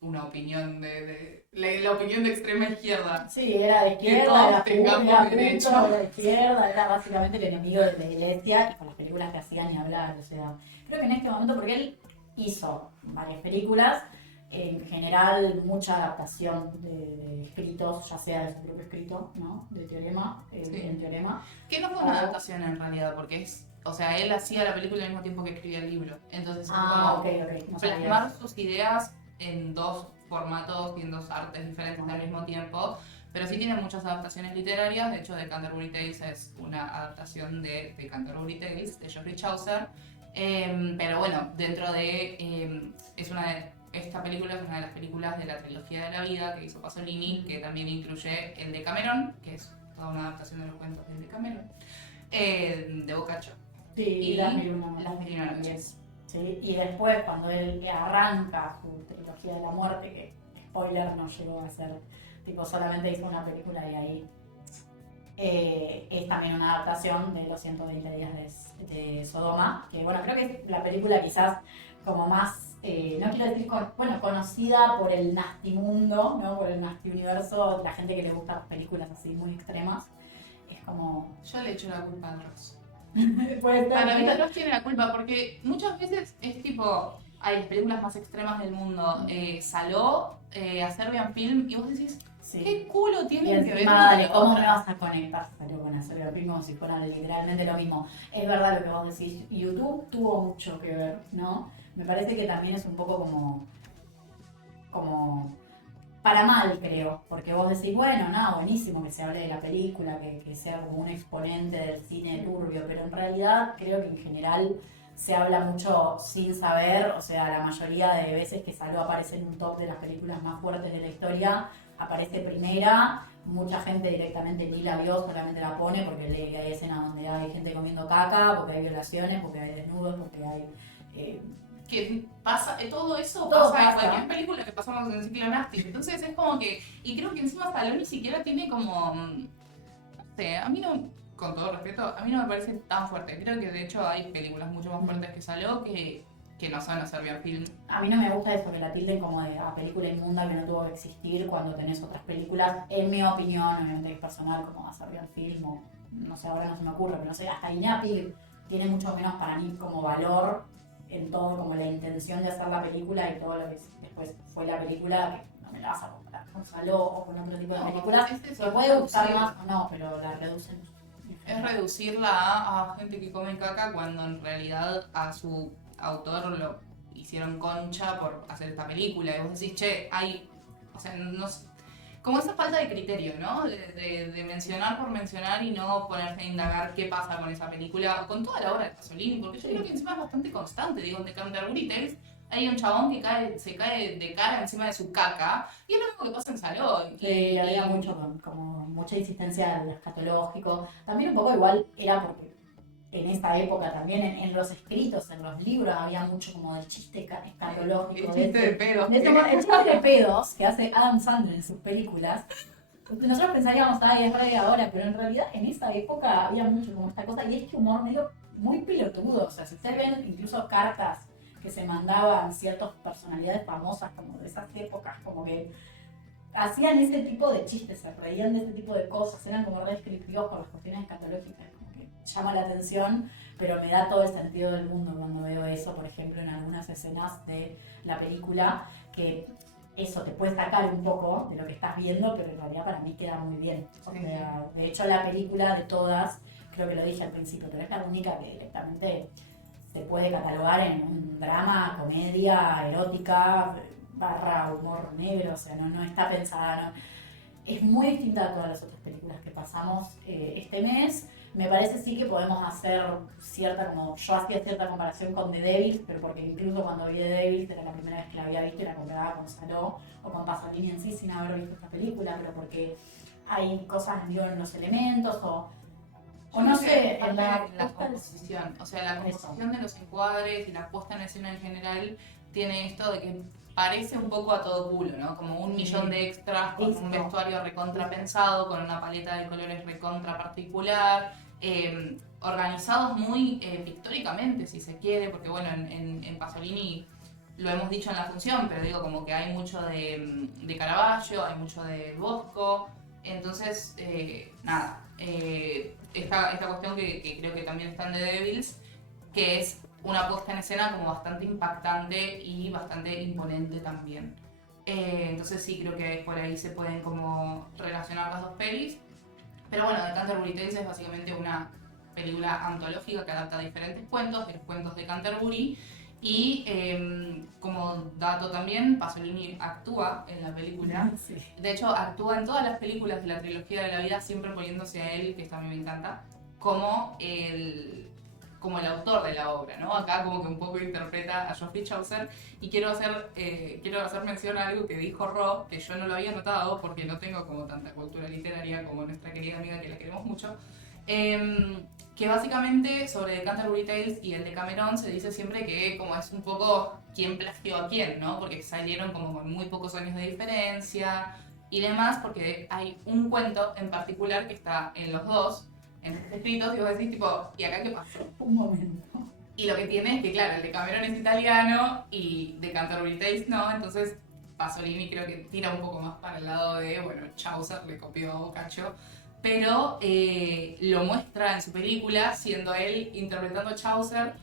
una opinión la opinión de extrema izquierda. Sí, era de Que izquierda, todos era tengamos derecho. era de izquierda, era básicamente el enemigo de la iglesia y con las películas que hacía ni hablar, o sea, creo que en este momento, porque él hizo varias películas, en general mucha adaptación de escritos, ya sea de su propio escrito, ¿no? De Teorema, Sí. en Teorema. Que no fue una adaptación en realidad, porque o sea, él hacía la película al mismo tiempo que escribía el libro. Entonces es como ok, no sabía plasmar eso. sus ideas en dos formatos y en dos artes diferentes al mismo tiempo. Pero sí tiene muchas adaptaciones literarias. De hecho, The Canterbury Tales es una adaptación de The Canterbury Tales de Geoffrey Chaucer. Pero bueno, dentro de... esta película es una de las películas de la trilogía de la vida que hizo Pasolini, que también incluye el de Cameron, que es toda una adaptación de los cuentos del de Cameron, de Boccaccio. Sí, Y Las Mil y Una Noches. Las Mil y Una Noches. Sí, y después cuando él arranca su trilogía de la muerte, que spoiler no llegó a ser, tipo solamente hizo una película y ahí es también una adaptación de los 120 días de Sodoma, que bueno, creo que es la película quizás como más, no quiero decir, conocida por el nasty mundo, ¿no? Por el nasty universo, la gente que le gusta películas así muy extremas, es como... Yo le echo la culpa a Dross. Puede ser, Para mí Dross tiene la culpa porque muchas veces es tipo, hay las películas más extremas del mundo, Saló, a Serbian Film, y vos decís, sí. ¿qué culo Y tienen que ver encima, una dale, con ¿cómo otra? me vas a conectar con hacer el ritmo como si fuera literalmente lo mismo? Es verdad lo que vos decís, YouTube tuvo mucho que ver, ¿no? Me parece que también es un poco como para mal, creo, porque vos decís, bueno, nada, buenísimo que se hable de la película, que sea como un exponente del cine turbio, pero en realidad creo que en general se habla mucho sin saber, o sea, la mayoría de veces que Saló aparece en un top de las películas más fuertes de la historia, aparece primera, mucha gente directamente ni la vio, solamente la pone porque hay escenas donde hay gente comiendo caca, porque hay violaciones, porque hay desnudos, porque hay... Que pasa, todo eso Todo pasa en pasa. cualquier película que pasamos en Ciclo Nasty. Entonces es como que, y creo que encima Saló ni siquiera tiene como, no sé, a mí no, con todo respeto, a mí no me parece tan fuerte. Creo que de hecho hay películas mucho más fuertes que Saló que no son a Serbian Film. A mí no me gusta eso, que la tilden como de película inmunda que no tuvo que existir cuando tenés otras películas, en mi opinión, obviamente es personal, como a Serbian Film o, no sé, ahora no se me ocurre, pero no sé, hasta Iñárritu tiene mucho menos para mí como valor en todo, como la intención de hacer la película y todo lo que después fue la película, que no me la vas a comparar con Saló o con otro tipo de películas, que puede gustar más o no, pero la reducen. Es reducirla a gente que come caca cuando en realidad a su autor lo hicieron concha por hacer esta película. Y vos decís, che, o sea, no sé, como esa falta de criterio, ¿no? De mencionar por mencionar y no ponerse a indagar qué pasa con esa película, con toda la obra de Pasolini, porque yo creo que encima es bastante constante. Digo, en The Canterbury Tales hay un chabón que se cae de cara encima de su caca, y es lo mismo que pasa en Salón. Sí, había como mucha insistencia en lo escatológico. También un poco igual era porque en esa época también en los escritos, en los libros, había mucho como del chiste escatológico. El chiste de pedos. El chiste de pedos que hace Adam Sandler en sus películas. Nosotros pensaríamos, ay, es re ahora, pero en realidad en esa época había mucho como esta cosa, y este humor medio muy pelotudo. O sea, si ustedes ven incluso cartas que se mandaban ciertas personalidades famosas como de esas épocas, como que hacían ese tipo de chistes, se reían de ese tipo de cosas, eran como re descriptivos por las cuestiones escatológicas, como que llama la atención, pero me da todo el sentido del mundo cuando veo eso, por ejemplo, en algunas escenas de la película. que eso te puede sacar un poco de lo que estás viendo, pero en realidad para mí queda muy bien. O sea, de hecho, la película de todas, creo que lo dije al principio, pero es la única que directamente se puede catalogar en un drama, comedia, erótica, barra humor negro, o sea, no está pensada, no. Es muy distinta a todas las otras películas que pasamos este mes. Me parece sí que podemos hacer cierta, como yo hacía cierta comparación con The Devils, pero porque incluso cuando vi The Devils era la primera vez que la había visto y la comparaba con Saló o con Pasolini en sí sin haber visto esta película, pero porque hay cosas digo, en los elementos o no sé, en la puesta en- composición, o sea, la composición de los encuadres y la puesta en escena en general tiene esto de que parece un poco a todo culo, ¿no? Como un millón de extras con un vestuario recontra pensado, con una paleta de colores recontra particular, organizados muy pictóricamente, si se quiere, porque bueno, en Pasolini lo hemos dicho en la función, pero digo como que hay mucho de Caravaggio, hay mucho de Bosco, entonces, nada, esta cuestión que creo que también está en The Devils, que es una puesta en escena como bastante impactante y bastante imponente también. Entonces sí, creo que por ahí se pueden como relacionar las dos pelis. Pero bueno, The Canterbury Tales es básicamente una película antológica que adapta diferentes cuentos, de los cuentos de Canterbury. Y como dato también, Pasolini actúa en la película. Sí. De hecho, actúa en todas las películas de la trilogía de la vida, siempre poniéndose a él, que esto a mí me encanta, como el autor de la obra, ¿no? Acá como que un poco interpreta a Geoffrey Chaucer. Y quiero hacer mención a algo que dijo Ro, que yo no lo había notado porque no tengo como tanta cultura literaria como nuestra querida amiga que la queremos mucho. Que básicamente sobre The Canterbury Tales y el de Cameron se dice siempre que como es un poco quién plagió a quién, ¿no? Porque salieron como con muy pocos años de diferencia y demás, porque hay un cuento en particular que está en los dos, en los escritos, y vos decís tipo, ¿y acá qué pasó? Un momento. Y lo que tiene es que, claro, el de Cameron es italiano y de Canterbury Tales no, entonces Pasolini creo que tira un poco más para el lado de, bueno, Chaucer le copió a Boccaccio, pero lo muestra en su película, siendo él interpretando a Chaucer,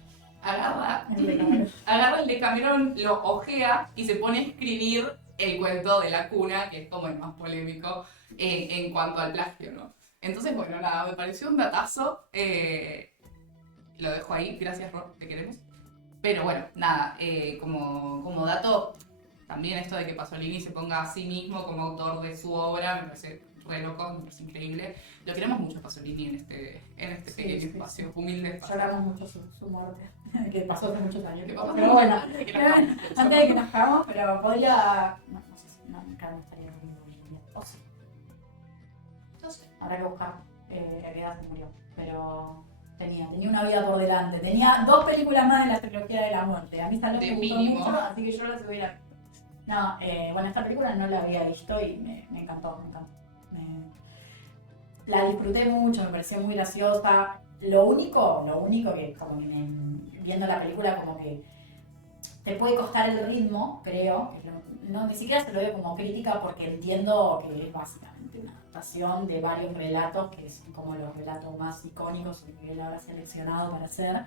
agarra el de Cameron, lo ojea y se pone a escribir el cuento de la cuna, que es como el más polémico en cuanto al plagio, ¿no? Entonces, bueno, nada, me pareció un datazo. Lo dejo ahí, gracias Rob, te queremos. Pero bueno, nada, como dato, también esto de que Pasolini se ponga a sí mismo como autor de su obra, me parece re loco, me parece increíble. Lo queremos mucho a Pasolini en este pequeño espacio, humilde espacio. Lloramos mucho su muerte, que pasó hace muchos años. Que pasó Pero bueno, antes de que nos cagamos. antes de que nos cagamos, pero podría. No sé si nunca me estaría vivo. O sí, No sé. habrá que buscar a qué edad se murió. Pero tenía una vida por delante. Tenía 2 películas más en la trilogía de la muerte. A mí esta no De me gustó mínimo. mucho, así que yo las hubiera. No, bueno, esta película no la había visto y me encantó, la disfruté mucho, me pareció muy graciosa. Lo único que como que viendo la película como que te puede costar el ritmo, creo, que no, ni siquiera se lo veo como crítica porque entiendo que es básicamente una adaptación de varios relatos que son como los relatos más icónicos que él habrá seleccionado para hacer,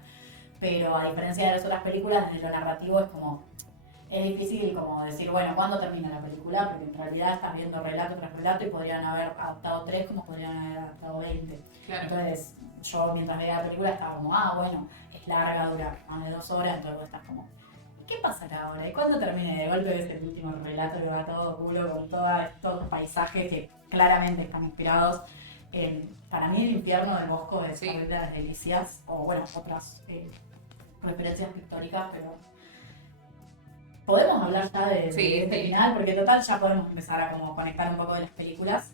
pero a diferencia de las otras películas, desde lo narrativo es difícil como decir, bueno, ¿cuándo termina la película? Porque en realidad estás viendo relato tras relato y podrían haber adaptado 3 como podrían haber adaptado 20. Claro. Entonces, yo mientras veía la película estaba como, bueno, es larga, dura más de 2 horas, entonces vos estás como, ¿qué pasará ahora? ¿Y cuándo termine? De golpe ves el último relato que va todo culo con todos estos paisajes que claramente están inspirados en, para mí, el infierno del Bosco de Isabel de las Delicias, o bueno, otras referencias pictóricas, pero podemos hablar ya de este final, porque total ya podemos empezar a como conectar un poco de las películas.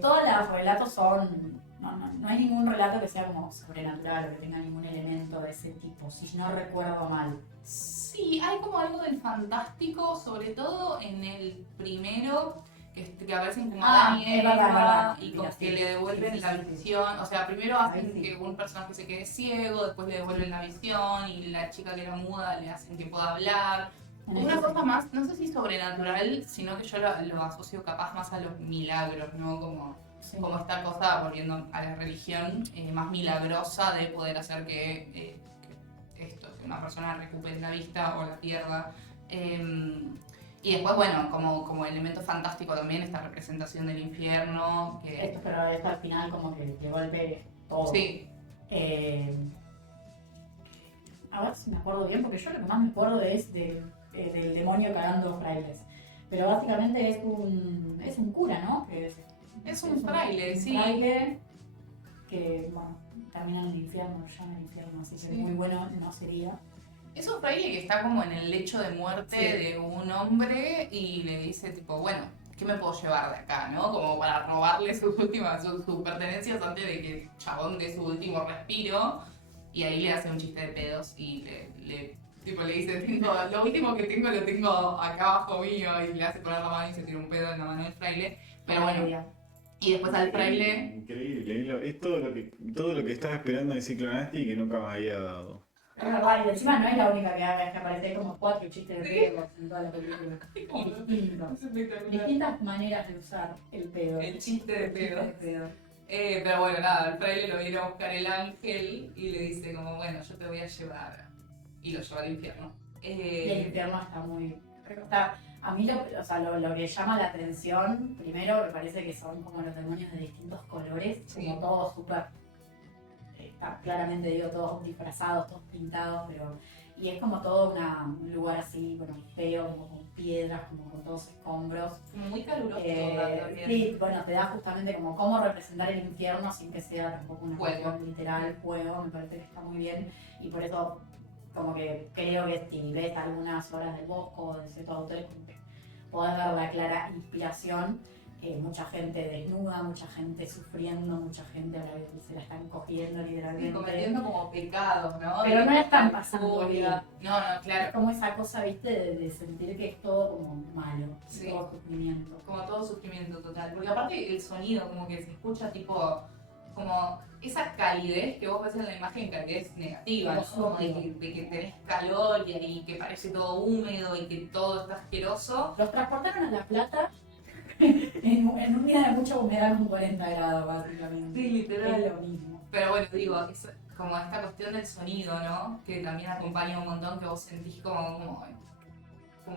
Todos los relatos son, no hay ningún relato que sea como sobrenatural o que tenga ningún elemento de ese tipo, si no recuerdo mal. Sí, hay como algo del fantástico, sobre todo en el primero, que aparecen como Adán y Eva y como que le devuelven la visión. O sea, primero hacen que un personaje se quede ciego, después le devuelven la visión y la chica que era muda le hacen que pueda hablar. Una cosa más, no sé si sobrenatural, sino que yo lo asocio capaz más a los milagros, ¿no? Como esta cosa, volviendo a la religión, más milagrosa de poder hacer que una persona recupere la vista o la pierda. Y después, bueno, como elemento fantástico también, esta representación del infierno, que... Pero esto al final como que de golpe todo. Sí, A ver si me acuerdo bien, porque yo lo que más me acuerdo es del demonio cagando frailes. Pero básicamente es un cura, ¿no? es un fraile, sí. Un fraile que, bueno, termina en el infierno, ya en el infierno, así que Sí. muy bueno no sería. Es un fraile que está como en el lecho de muerte Sí. de un hombre y le dice tipo, bueno, ¿qué me puedo llevar de acá, no? Como para robarle sus pertenencias antes de que el chabón dé su último respiro. Y ahí le hace un chiste de pedos y tipo, le dice, lo último que tengo lo tengo acá abajo mío, y le hace poner la mano y se tira un pedo en la mano del fraile. Pero bueno, y después al fraile... Increíble, es todo lo que estaba esperando de Ciclo Nasty y que nunca me había dado. Es verdad, y encima no es la única que haga, es que aparece, hay como 4 chistes de pedo en toda la película. Distintos. Es espectacular. Distintas maneras de usar el pedo. El chiste de pedo. El pedo. Pero bueno, nada, el fraile lo viene a buscar el ángel y le dice como, bueno, yo te voy a llevar. Y lo lleva al infierno. Y el infierno está muy... a mí lo que llama la atención, primero me parece que son como los demonios de distintos colores, Sí. como todos súper... claramente digo, todos disfrazados, todos pintados, pero... Y es como todo un lugar así, bueno, feo, como con piedras, como con todos escombros. Muy caluroso también. Sí, bueno, te da justamente como cómo representar el infierno sin que sea tampoco una Fuego. cuestión literal, fuego, me parece que está muy bien. Y por eso, como que creo que si ves algunas obras del Bosco, de ciertos autores, como que podés ver la clara inspiración. Mucha gente desnuda, mucha gente sufriendo, mucha gente a la vez se la están cogiendo Sí, literalmente. cometiendo como pecados, ¿no? Pero no la están pasando Furia. bien. No, no, Es claro. como esa cosa, viste, de sentir que es todo como malo, Sí. todo sufrimiento. Como todo sufrimiento total. Porque aparte el sonido como que se escucha tipo... Como esa calidez que vos ves en la imagen, calidez negativa, ¿no? Como de que tenés calor y que parece todo húmedo y que todo está asqueroso. Los transportaron a La Plata en un día de mucha humedad con 40 grados, básicamente. Sí, literal. Es lo mismo. Pero bueno, digo, es como esta cuestión del sonido, ¿no? Que también acompaña un montón, que vos sentís como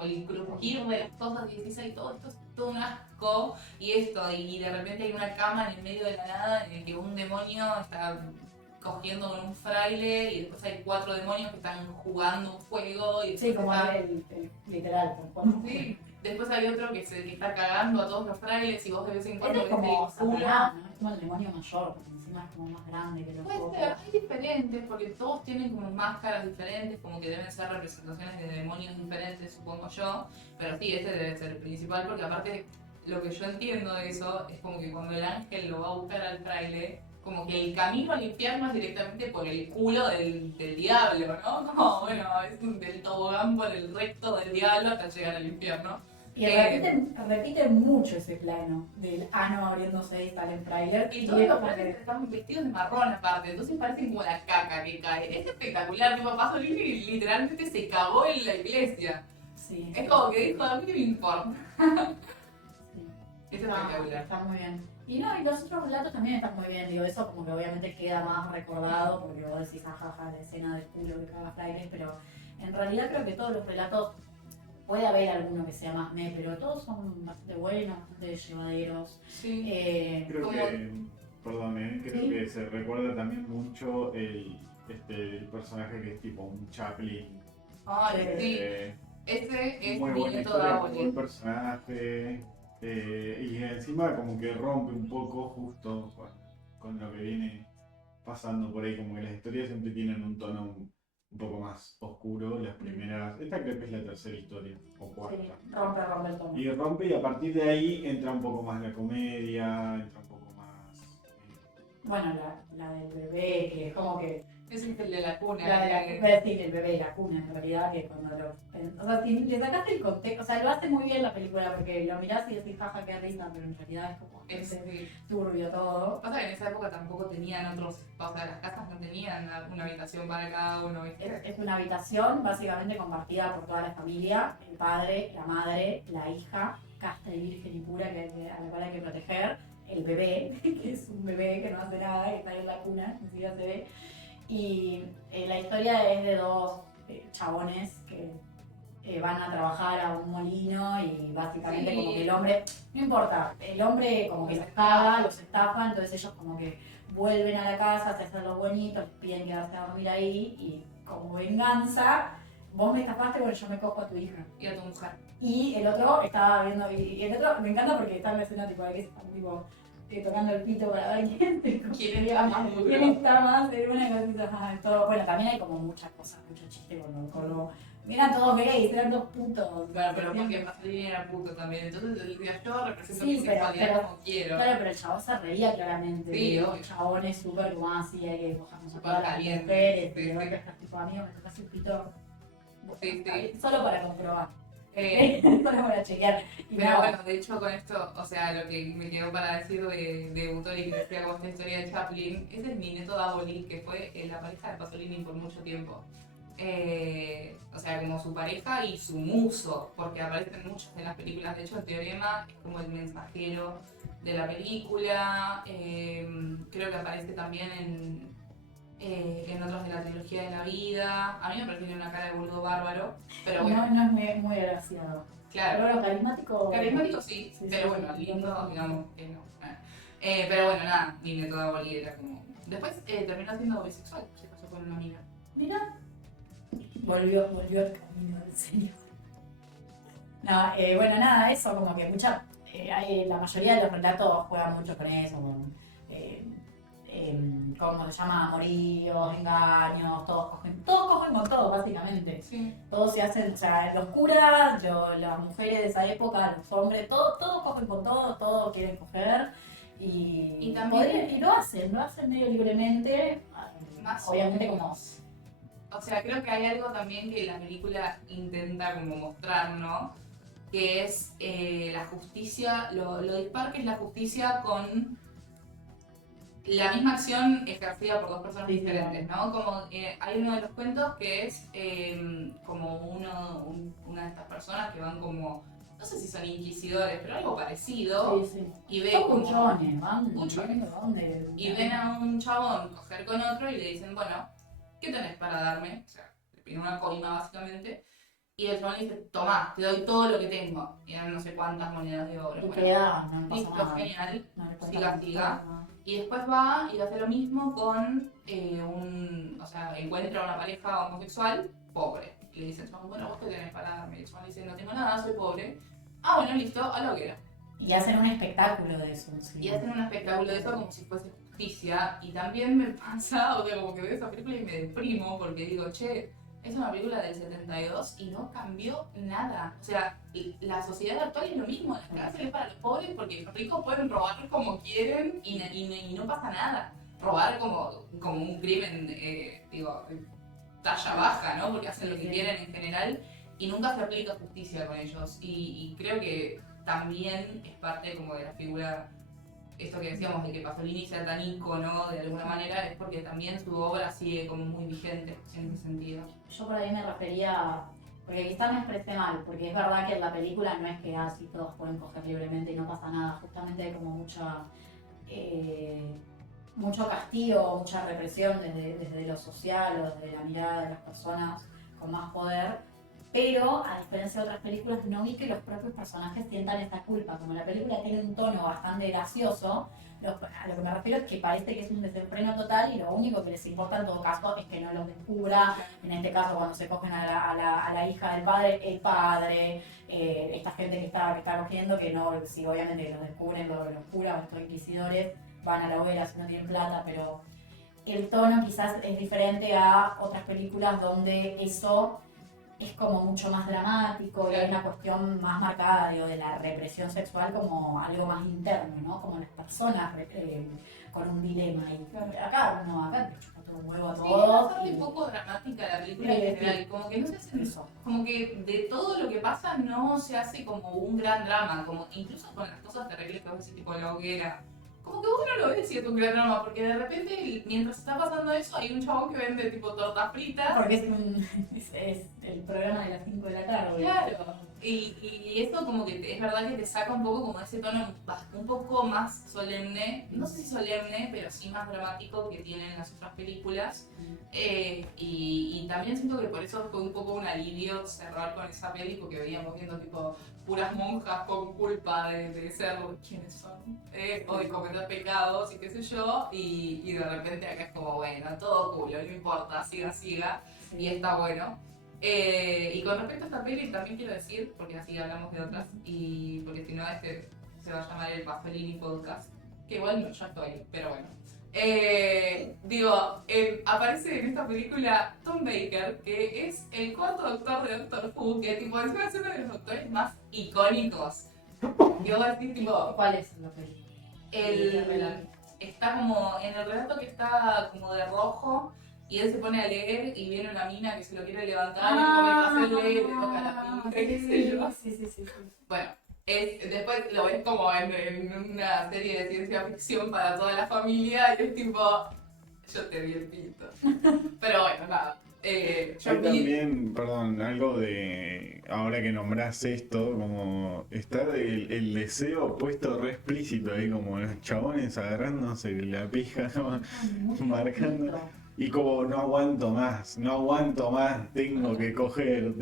el crujir de las cosas y decís, ay, todo esto es todo un asco, y de repente hay una cama en el medio de la nada en el que un demonio está cogiendo con un fraile y después hay 4 demonios que están jugando un juego y Sí, después como está- el literal, tal cual. Sí. Después hay otro que está cagando a todos los frailes y vos de vez en cuando Este es ves como el culo. Satanás, ¿no? Es como el demonio mayor, porque encima es como más grande que los Puede otros. ser, hay diferentes, porque todos tienen como máscaras diferentes, como que deben ser representaciones de demonios diferentes, supongo yo. Pero sí, este debe ser el principal, porque aparte lo que yo entiendo de eso es como que cuando el ángel lo va a buscar al fraile, como que el camino al infierno es directamente por el culo del diablo, ¿no? Como, bueno, es del tobogán por el recto del diablo hasta llegar al infierno. Y repiten mucho ese plano del ano abriéndose y sale en trailer. Y todos es los como que- frailes están vestidos de marrón aparte, entonces parecen como la caca que cae. Es espectacular, tipo Pasolini literalmente se cagó en la iglesia. Sí, Es como que dijo, a mí qué me importa. sí. Es espectacular. Está muy bien. Y no, y los otros relatos también están muy bien, digo, eso como que obviamente queda más recordado, porque vos decís, ajaja, la escena del culo que caga frailes, pero en realidad creo que todos los relatos, puede haber alguno que sea más pero todos son bastante buenos, bastante llevaderos. Sí. Creo Como- que, perdón, creo Sí. que se recuerda también mucho el personaje que es tipo un Chaplin. Ay, sí. Eh, Ese es muy buena Nieto historia, muy Davoli. buen personaje. Y encima como que rompe un poco justo con lo que viene pasando por ahí, como que las historias siempre tienen un tono un poco más oscuro, las primeras, esta creo que es la tercera historia, o Sí, cuarta. rompe el tono. Y rompe y a partir de ahí entra un poco más la comedia, entra un poco más... Bueno, la del bebé, que es como que Ese es el de la cuna. la de la que- cuna, decir el bebé y la cuna, en realidad, que cuando o sea, si le sacaste el contexto, o sea, lo hace muy bien la película, porque lo mirás y decís, jaja, qué risa, pero en realidad es como Sí. turbio todo. Pasa que en esa época tampoco tenían otros, o sea, las casas no tenían una habitación para cada uno, ¿viste? Es una habitación básicamente compartida por toda la familia, el padre, la madre, la hija, casta y virgen y pura a la cual hay que proteger, el bebé, que es un bebé que no hace nada, que está ahí en la cuna, ni siquiera se ve. Y la historia es de dos chabones que van a trabajar a un molino y básicamente Sí. como que el hombre, no importa, el hombre como que los caga, los estafa, entonces ellos como que vuelven a la casa, se hacen los bonitos, les piden quedarse a dormir ahí y como venganza, vos me estafaste, bueno, yo me cojo a tu hija. Y a tu mujer. Y el otro estaba viendo, y el otro me encanta porque está en la escena tipo, de que están tipo tocando el pito para ver ¿Quién está más duro? quién está más en una cosita, todo. Bueno, también hay como muchas cosas, mucho chiste con lo eran todos gays, eran dos putos. Claro, pero porque Pasolini era puto también, entonces él decía, yo represento Sí, mi sexualidad pero- como quiero. Claro, pero el chabón se reía claramente. Sí, El obvio. chabón es súper como así, hay que cogernos a Súper todas las caliente, mujeres, sí, y de sí. golpe estás tipo, amigo, me tocas el pito. Sí, sí. Solo para comprobar. Eh, Solo para chequear. Y Pero nada. bueno, de hecho con esto, o sea, lo que me quedó para decir de Buttori, que decía como esta historia de Chaplin, ese es mi neto Davoli, que fue la pareja de Pasolini por mucho tiempo. O sea, como su pareja y su muso, porque aparecen muchas de las películas. De hecho, el Teorema es como el mensajero de la película. Creo que aparece también en otros de la trilogía de la vida. A mí me parece que tiene una cara de boludo bárbaro, pero bueno, No es muy agraciado. claro. Pero bueno, carismático. Carismático sí, Sí, pero sí, bueno, sí. lindo, digamos que no. Pero bueno, nada, mi método Boli era como. Después terminó siendo bisexual, se casó con una amiga. Mira, volvió al camino del Señor. No, bueno, nada, eso, como que la mayoría de los relatos juegan mucho con eso, con, ¿cómo se llama? Amoríos, engaños, todos cogen con todo, básicamente. Sí. Todos se hacen, o sea, los curas, las mujeres de esa época, los hombres, todos cogen con todo, todos quieren coger. Y también- y lo hacen medio libremente, Más o obviamente menos. como O sea, creo que hay algo también que la película intenta como mostrar, ¿no? Que es la justicia, lo dispar que es la justicia con la misma acción ejercida por dos personas Sí, diferentes, ¿no? Como hay uno de los cuentos que es como una de estas personas que van como, no sé si son inquisidores, pero algo parecido, sí. y ve Son como... buchones, van Buchones. viendo dónde. Y ven a un chabón coger con otro y le dicen, bueno, ¿qué tenés para darme? O sea, le piden una coima básicamente. Y el chabón le dice, tomá, te doy todo lo que tengo. Y eran no sé cuántas monedas de oro. Y Bueno, queda, no pasa listo, nada. genial. No le cuenta Siga, la siga. historia. Y después va y hace lo mismo con o sea, encuentra una pareja homosexual pobre. Y le dice, chabón, bueno, ¿vos qué tenés para darme? Y el chabón le dice, no tengo nada, soy pobre. Ah, bueno, listo, a lo que era. Y hacen un espectáculo de eso. Sí. Y hacen un espectáculo de eso como si fuese justicia. Y también me pasa, o sea, como que veo esa película y me deprimo porque digo, che, es una película del 72 y no cambió nada. O sea, la sociedad actual es lo mismo, las cárceles para los pobres porque los ricos pueden robar como quieren y no pasa nada. Robar como un crimen, digo, talla baja, ¿no? Porque hacen lo que quieren en general y nunca se aplica justicia con ellos. Y creo que también es parte como de la figura, esto que decíamos de que Pasolini sea tan ícono de alguna manera, es porque también su obra sigue como muy vigente en ese sentido. Yo por ahí me refería, porque quizás me expresé mal, porque es verdad que en la película no es que así todos pueden coger libremente y no pasa nada, justamente hay como mucho castigo, mucha represión desde lo social o desde la mirada de las personas con más poder, pero a diferencia de otras películas no vi que los propios personajes sientan esta culpa, como la película tiene un tono bastante gracioso, a lo que me refiero es que parece que es un desenfreno total y lo único que les importa en todo caso es que no los descubra, en este caso cuando se cogen a la hija del padre, el padre, esta gente que está cogiendo, que no, si obviamente los descubren los curas o estos inquisidores, van a la hoguera si no tienen plata, pero el tono quizás es diferente a otras películas donde eso es como mucho más dramático y hay una cuestión más marcada de la represión sexual como algo más interno, ¿no? Como las personas con un dilema. Y acá te chupa todo un huevo a Sí, todos. es bastante y- poco dramática la película en Sí, general, como que no se hace Eso. como que de todo lo que pasa no se hace como un gran drama, como incluso con las cosas terribles que vos decís, tipo la hoguera. Como que vos no lo ves si es un gran drama, porque de repente mientras está pasando eso hay un chabón que vende tipo tortas fritas. Porque es el programa de las 5 de la tarde. Claro. Y esto como que es verdad que te saca un poco como ese tono un poco más solemne, no sé si solemne, pero sí más dramático que tienen las otras películas. Y también siento que por eso fue un poco un alivio cerrar con esa peli, porque veníamos viendo tipo puras monjas con culpa de ser quienes son, o de cometer pecados y qué sé yo, y de repente acá es como, bueno, todo culo, no importa, siga, y está bueno. Y con respecto a esta peli también quiero decir, porque así hablamos de otras, y porque si no este se va a llamar el Pasolini Podcast, que igual no, ya estoy, pero bueno. Aparece en esta película Tom Baker, que es el cuarto doctor de Doctor Who, que tipo encima es uno de los doctores más icónicos. Y vos decís tipo, ¿Cuál es la peli? está como en el relato que está como de rojo. Y él se pone a leer y viene una mina que se lo quiere levantar y mientras él lee le toca la pija y qué sé yo. Sí. Bueno, después lo ves como en una serie de ciencia ficción para toda la familia y es tipo, yo te vi el pito. Pero bueno, nada. Hay también, perdón, algo de, ahora que nombrás esto, como está el deseo puesto re explícito ahí, como los chabones agarrándose la pija, marcando. Y como no aguanto más, tengo que coger.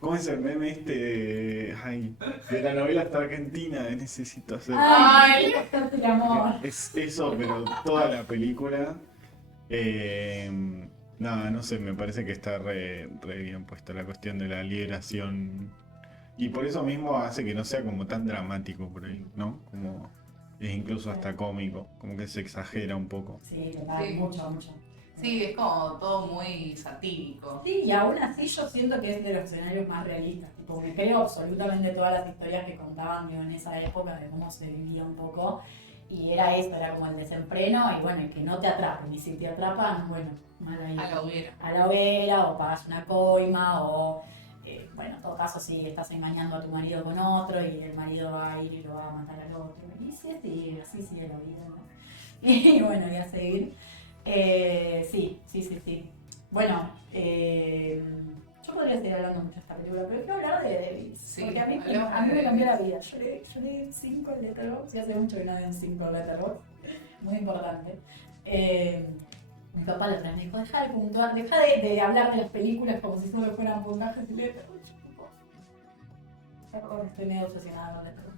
¿Cómo es el meme este de la novela hasta Argentina? Necesito hacer. ¡Ay! El amor. Es eso, pero toda la película. Nada, no sé, me parece que está re bien puesta la cuestión de la liberación. Y por eso mismo hace que no sea como tan dramático por ahí, ¿no? Como es incluso hasta cómico, como que se exagera un poco. Sí, total, Sí. mucho. Sí, es como todo muy satírico. Sí, y aún así yo siento que es de los escenarios más realistas. Tipo, me creo absolutamente todas las historias que contaban digo, en esa época de cómo se vivía un poco. Y era eso, era como el desenfreno y bueno, y que no te atrapen. Y si te atrapan, bueno, mal ahí. A la hoguera. A la hoguera, o pagas una coima, o bueno, en todo caso si estás engañando a tu marido con otro y el marido va a ir y lo va a matar al otro. Y así sigue la vida, ¿no? Y bueno, y a seguir. Sí. Bueno, yo podría seguir hablando mucho de esta película, pero quiero hablar de Davis. Sí, porque a mí me cambió la vida. Yo leí 5 en Letterboxd, y hace mucho que no leo 5 en Letterboxd. Muy importante. Mi papá la otra vez me dijo, deja de puntuar, deja de hablar de las películas como si solo fueran puntajes y Letterboxd. Perdón, estoy medio obsesionada con Letterboxd.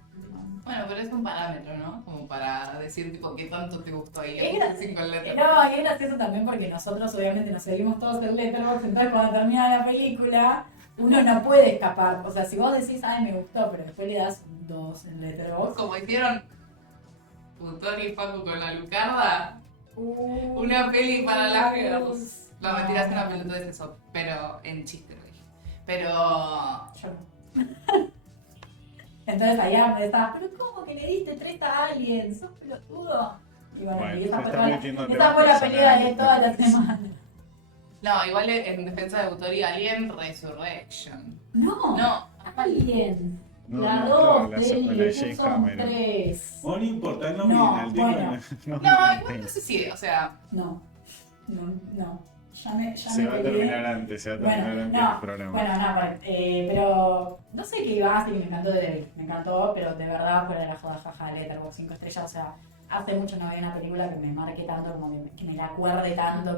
Bueno, pero es un parámetro, ¿no? Como para decir, tipo, qué tanto te gustó y Es le puse 5 letras. No, y es gracioso también porque nosotros obviamente nos seguimos todos en Letterboxd, entonces cuando termina la película uno no puede escapar. O sea, si vos decís, ay, me gustó, pero después le das un 2 en Letterboxd. Como hicieron Putón y Paco con la Lucarda, una peli para las girls. No, mentira, es una pelota de eso, pero en chiste lo dije. Pero... Yo no. Entonces allá me estabas, pero ¿cómo que le diste 3 a alguien? ¿Sos pelotudo? Y bueno, y esa fue la pelea de toda la semana. No, igual en defensa de autor y Alien Resurrection. No, Alien. No, La no, 2 claro, de la James son Cameron. 3. O no importa, no No, miren al tipo. bueno. No, igual no sé si, o sea... No. Ya me Se va a peleé. terminar antes el programa. Bueno, no, pero no sé qué iba a decir, me encantó de David, me encantó, pero de verdad fuera de la joda, jaja, Letterboxd 5 estrellas, o sea, hace mucho no veía una película que me marque tanto, como que me la acuerde tanto,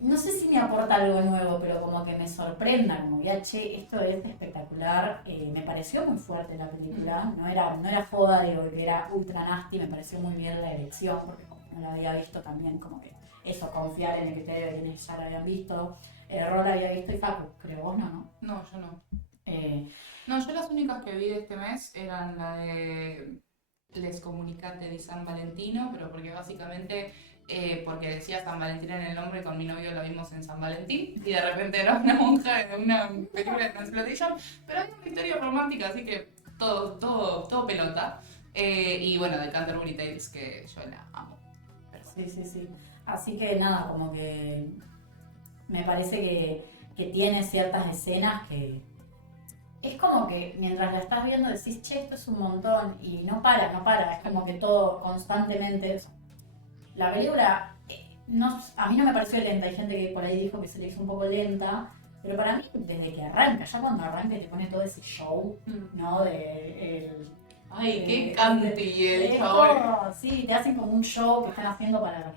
no sé si me aporta algo nuevo, pero como que me sorprenda, como ya, che, esto es espectacular, me pareció muy fuerte la película, no era joda, digo, que era ultra nasty, me pareció muy bien la elección, porque como no la había visto también, como que eso, confiar en el criterio de quienes ya la habían visto. Rol la había visto y Facu, creo vos no. No, yo no. No, yo las únicas que vi de este mes eran la de Les Comunicate de San Valentino, pero porque básicamente, porque decía San Valentín en el nombre, con mi novio la vimos en San Valentín, y de repente era una monja de una película de Transplantation, pero hay una historia romántica, así que todo pelota. Y bueno, de Canterbury Tales, que yo la amo. Pero Sí. Así que nada, como que me parece que tiene ciertas escenas que es como que mientras la estás viendo decís, che, esto es un montón y no para, es como que todo constantemente. La película a mí no me pareció lenta, hay gente que por ahí dijo que se le hizo un poco lenta, Pero para mí, desde que arranca, ya cuando arranca y te pone todo ese show, ¿no? Ay, qué canti el es chabón. todo, sí, te hacen como un show que están haciendo para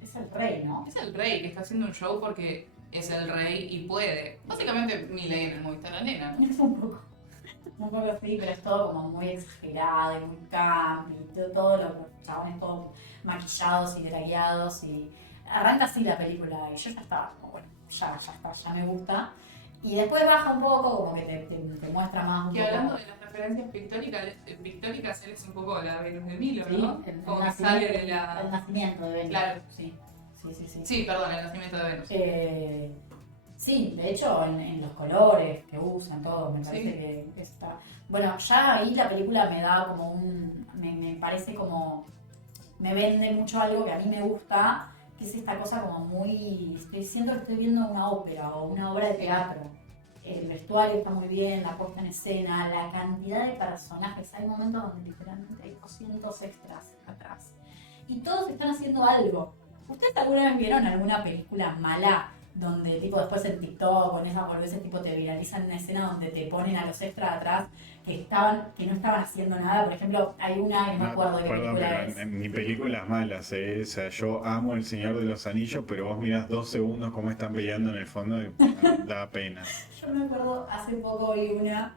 es el rey, ¿no? Es el rey que está haciendo un show porque es el rey y puede. Básicamente Milei en el Movistar Arena, ¿no? Es un poco así, pero es todo como muy exagerado y muy campi, todo los chabones todos maquillados y dragueados y arranca así la película y yo ya estaba como, bueno, ya está, ya me gusta. Y después baja un poco, como que te muestra más un Que poco. hablando de las referencias pictóricas, él es un poco la Venus de Milo, Sí, ¿no? Como que sale de la... el nacimiento de Venus. Claro. Sí. Sí, perdón, el nacimiento de Venus. Sí, de hecho en los colores que usan, todo, me parece que está... Bueno, ya ahí la película me da como me parece como... Me vende mucho algo que a mí me gusta, que es esta cosa como muy... Siento que estoy viendo una ópera o una obra de teatro. El vestuario está muy bien, la puesta en escena, la cantidad de personajes. Hay momentos donde literalmente hay 200 extras atrás. Y todos están haciendo algo. ¿Ustedes alguna vez vieron alguna película mala donde tipo después en TikTok o en esas boludeces tipo te viralizan una escena donde te ponen a los extras atrás que no estaban haciendo nada? Por ejemplo, hay una que no me acuerdo de qué Perdón, película pero es. en películas malas, o sea, yo amo El Señor de los Anillos, pero vos mirás 2 segundos cómo están peleando en el fondo y da pena. Yo me acuerdo, hace poco vi una,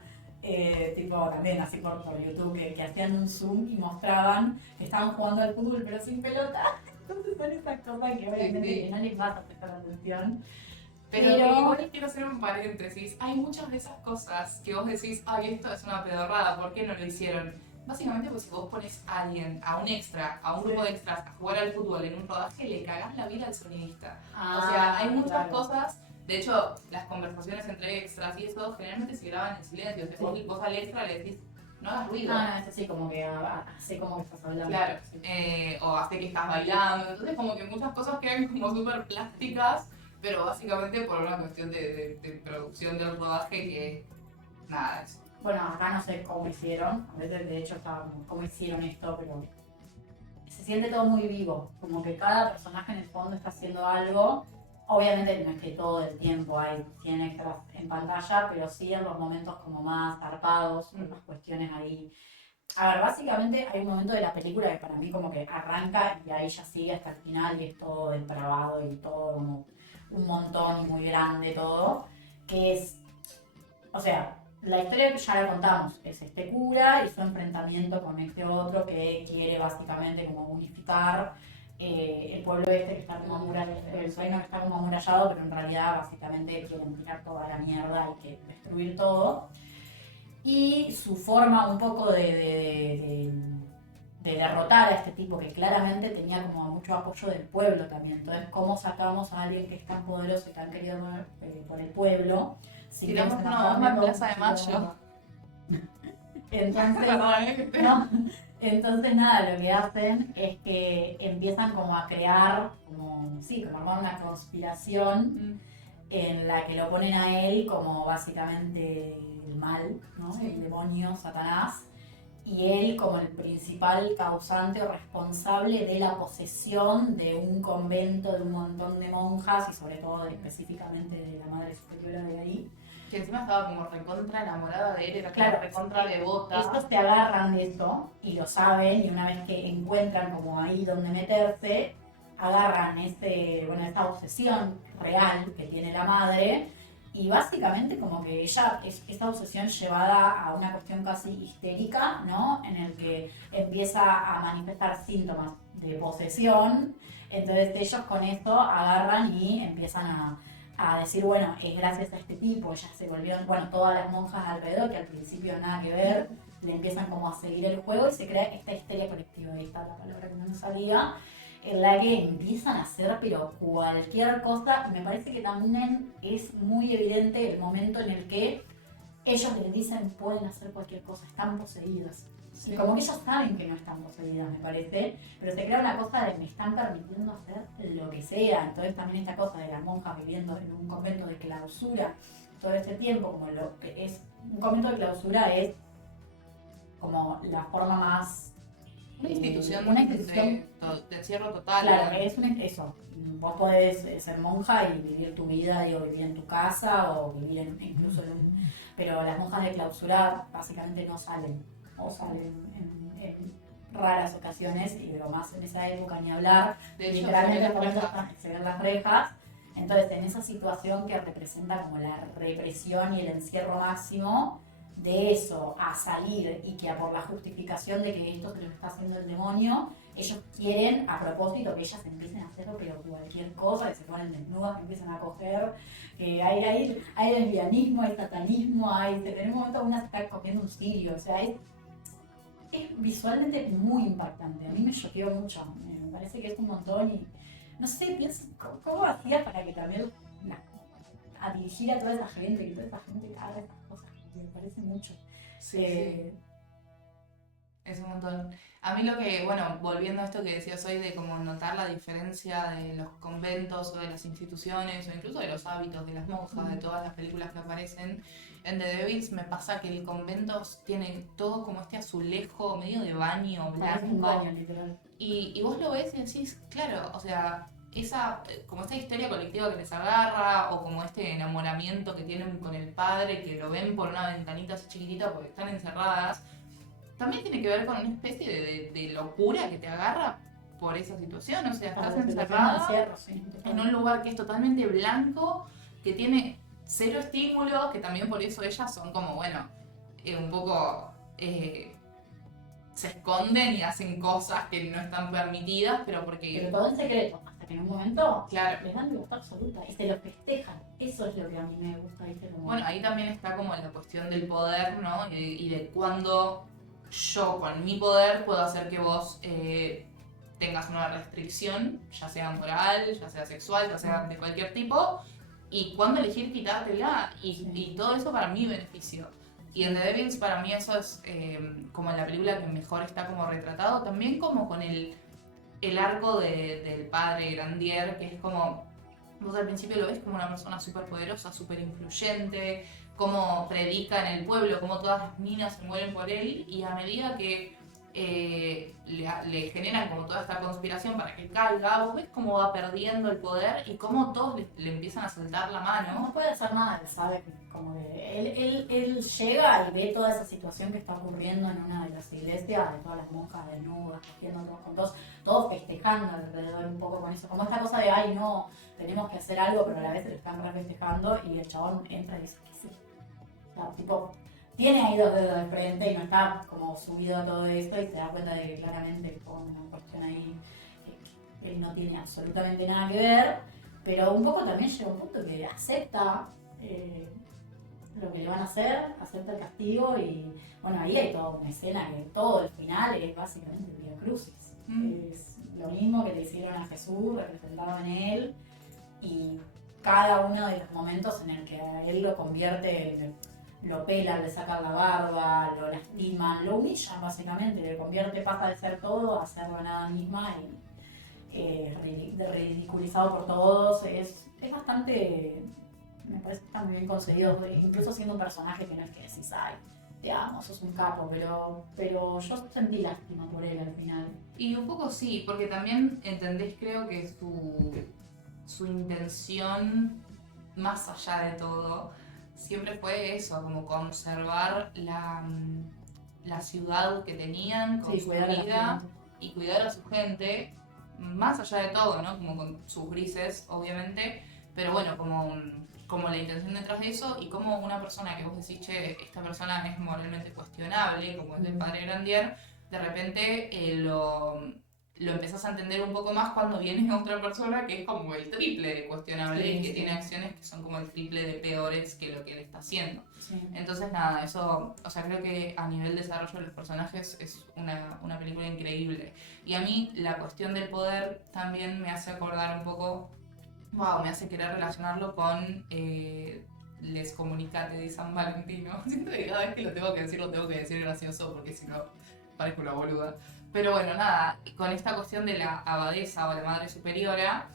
tipo también así por YouTube, que hacían un zoom y mostraban que estaban jugando al fútbol pero sin pelota. Entonces son esas cosas que obviamente Sí. que no les vas a prestar atención. Pero igual les quiero hacer un paréntesis. Hay muchas de esas cosas que vos decís, ay, esto es una pedorrada, ¿por qué no lo hicieron? Básicamente, pues si vos pones a alguien, a un extra, a un grupo de extras, a jugar al fútbol en un rodaje, le cagás la vida al sonidista. O sea, hay muchas cosas. De hecho, las conversaciones entre extras y eso generalmente se graban en silencio. Entonces vos al extra le decís, no hagas ruido. Es así como que hace como que estás hablando. Claro, Sí. o hace que estás bailando. Entonces, como que muchas cosas quedan como súper plásticas, pero básicamente por una cuestión de producción del rodaje que nada, eso. Bueno, acá no sé cómo hicieron, a veces de hecho estaba como, cómo hicieron esto, pero se siente todo muy vivo, como que cada personaje en el fondo está haciendo algo. Obviamente no es que todo el tiempo hay 100 extras en pantalla, pero sí en los momentos como más zarpados, unas cuestiones ahí. A ver, básicamente hay un momento de la película que para mí como que arranca y ahí ya sigue hasta el final y es todo depravado y todo como un montón y muy grande todo, que es, o sea, la historia que ya la contamos, es este cura y su enfrentamiento con este otro que quiere básicamente como unificar el pueblo este que está como amurallado, el reino que está como amurallado, pero en realidad básicamente quieren tirar toda la mierda y que destruir todo. Y su forma un poco de derrotar a este tipo que claramente tenía como mucho apoyo del pueblo también. Entonces, ¿cómo sacamos a alguien que es tan poderoso y tan querido por el pueblo? Tiramos una bomba en Plaza de Mayo. Entonces, no, entonces nada, lo que hacen es que empiezan como a crear, como armar una conspiración en la que lo ponen a él como básicamente el mal, ¿no? Sí. El demonio, Satanás, y él como el principal causante o responsable de la posesión de un convento de un montón de monjas y sobre todo específicamente de la Madre Superiora de ahí. Que encima estaba como recontra enamorada de él, era Claro, recontra devota. Estos se agarran de esto y lo saben y una vez que encuentran como ahí donde meterse, agarran esta obsesión real que tiene la madre y básicamente como que ella es esta obsesión llevada a una cuestión casi histérica, ¿no? En el que empieza a manifestar síntomas de posesión, entonces ellos con esto agarran y empiezan a decir, bueno, es gracias a este tipo, ellas se volvieron, bueno, todas las monjas alrededor, que al principio nada que ver, le empiezan como a seguir el juego y se crea esta histeria colectiva, ahí está la palabra que no me salía, en la que empiezan a hacer pero cualquier cosa. Me parece que también es muy evidente el momento en el que ellos les dicen pueden hacer cualquier cosa, están poseídas. Sí. Y como que ellos saben que no están poseídas, me parece, pero se crea una cosa de me están permitiendo hacer lo que sea. Entonces también esta cosa de las monjas viviendo en un convento de clausura todo este tiempo, como lo que es un convento de clausura es como la forma más Una institución, una institución de encierro total. claro, eso. Vos podés ser monja y vivir tu vida, digo, vivir en tu casa o vivir incluso en un... Pero las monjas de clausura básicamente no salen, o salen en raras ocasiones, y pero más en esa época ni hablar. De hecho, Literalmente se ven las rejas. se ven las rejas. Entonces, en esa situación que representa como la represión y el encierro máximo, de eso a salir y que por la justificación de que esto se lo está haciendo el demonio, ellos quieren a propósito que ellas empiecen a hacer pero cualquier cosa, que se ponen desnudas, que empiezan a coger, hay lesbianismo, hay satanismo, en un momento una se está cogiendo un cirio, o sea, es visualmente muy impactante, a mí me choqueó mucho, me parece que es un montón y no sé, pienso, ¿cómo hacía para que también a dirigir a toda esa gente, que toda esa gente haga estas cosas? Me parece mucho. Sí, sí. Es un montón. A mí lo que, bueno, volviendo a esto que decías hoy de como notar la diferencia de los conventos o de las instituciones o incluso de los hábitos de las monjas, de todas las películas que aparecen, en The Devils me pasa que el convento tiene todo como este azulejo medio de baño Parece un blanco. baño, literal. Y vos lo ves y decís, claro, o sea, como esta historia colectiva que les agarra, o como este enamoramiento que tienen con el padre, que lo ven por una ventanita así chiquitita porque están encerradas, también tiene que ver con una especie de locura que te agarra por esa situación. O sea, estás encerrada en un lugar que es totalmente blanco, que tiene cero estímulos, que también por eso ellas son como, bueno, un poco... se esconden y hacen cosas que no están permitidas, pero porque... Pero todo en secreto, hasta que en un momento Claro. les dan libertad absoluta y se lo festejan. Eso es lo que a mí me gusta, ¿viste? Como... Bueno, ahí también está como la cuestión del poder, ¿no? Y de cuándo yo con mi poder puedo hacer que vos tengas una restricción, ya sea moral, ya sea sexual, ya sea de cualquier tipo, y cuándo elegir quitártela, y todo eso para mi beneficio. Y en The Devils para mí eso es como en la película que mejor está como retratado, también como con el arco del padre Grandier, que es como, vos al principio lo ves como una persona súper poderosa, súper influyente, cómo predica en el pueblo, cómo todas las minas se mueren por él, y a medida que le generan como toda esta conspiración para que caiga, vos ves cómo va perdiendo el poder y cómo todos le empiezan a soltar la mano. No puede hacer nada, él sabe que como que él llega y ve toda esa situación que está ocurriendo en una de las iglesias, de todas las monjas desnudas, cogiendo todos con todos festejando alrededor un poco con eso, como esta cosa de ay no, tenemos que hacer algo, pero a la vez se lo están re festejando y el chabón entra y dice que sí. O sea, tipo, tiene ahí dos dedos de frente y no está como subido a todo esto y se da cuenta de que claramente con una cuestión ahí que él no tiene absolutamente nada que ver, pero un poco también llega un punto que acepta lo que le van a hacer, acepta el castigo y bueno, ahí hay toda una escena que todo el final es básicamente el Vía Crucis. Es lo mismo que le hicieron a Jesús, representado en él, y cada uno de los momentos en el que a él lo convierte, lo pelan, le sacan la barba, lo lastiman, lo humillan básicamente, le convierte, pasa de ser todo a ser la nada misma y ridiculizado por todos. Es bastante, me parece que está muy bien conseguido, incluso siendo un personaje que no es que decís, ay, te amo, sos un capo, pero yo sentí lástima por él al final. Y un poco sí, porque también entendés, creo que su intención, más allá de todo, siempre fue eso, como conservar la ciudad que tenían construida y cuidar a su gente, más allá de todo, ¿no? Como con sus grises, obviamente, pero bueno, como la intención detrás de eso y como una persona que vos decís, che, esta persona es moralmente cuestionable, como es el padre Grandier, de repente lo empezás a entender un poco más cuando viene otra persona que es como el triple de cuestionable y que tiene acciones que son como el triple de peores que lo que él está haciendo. Sí. Entonces nada, eso, o sea, creo que a nivel de desarrollo de los personajes es una película increíble. Y a mí la cuestión del poder también me hace acordar un poco, me hace querer relacionarlo con Les Comunicate de San Valentino. Siento que cada vez que lo tengo que decir gracioso porque si no parezco una boluda. Pero bueno, nada, con esta cuestión de la abadesa o la madre superiora,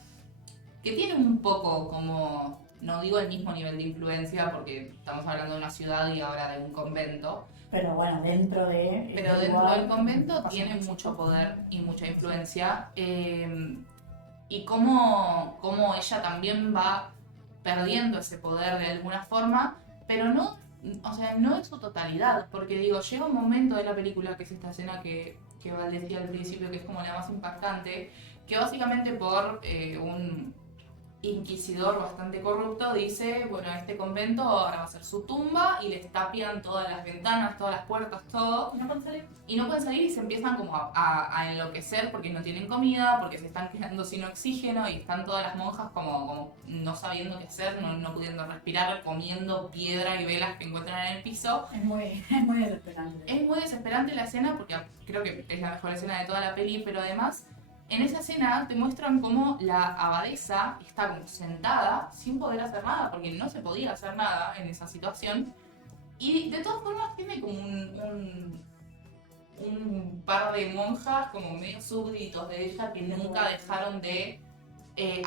que tiene un poco como no digo el mismo nivel de influencia porque estamos hablando de una ciudad y ahora de un convento, Pero bueno, dentro de... pero dentro del convento tiene mucho poder y mucha influencia. Y cómo ella también va perdiendo ese poder de alguna forma, pero no, o sea, no en su totalidad, porque digo, llega un momento de la película, que es esta escena que Val decía al principio, que es como la más impactante, que básicamente por un inquisidor bastante corrupto dice, bueno, este convento ahora va a ser su tumba y les tapian todas las ventanas, todas las puertas, todo. ¿No pueden salir? Y no pueden salir y se empiezan como a enloquecer porque no tienen comida, porque se están quedando sin oxígeno y están todas las monjas como no sabiendo qué hacer, no pudiendo respirar, comiendo piedra y velas que encuentran en el piso. Es muy desesperante. Es muy desesperante la escena porque creo que es la mejor escena de toda la peli, pero además en esa escena te muestran cómo la abadesa está como sentada sin poder hacer nada, porque no se podía hacer nada en esa situación. Y de todas formas tiene como un par de monjas como medio súbditos de ella que nunca dejaron de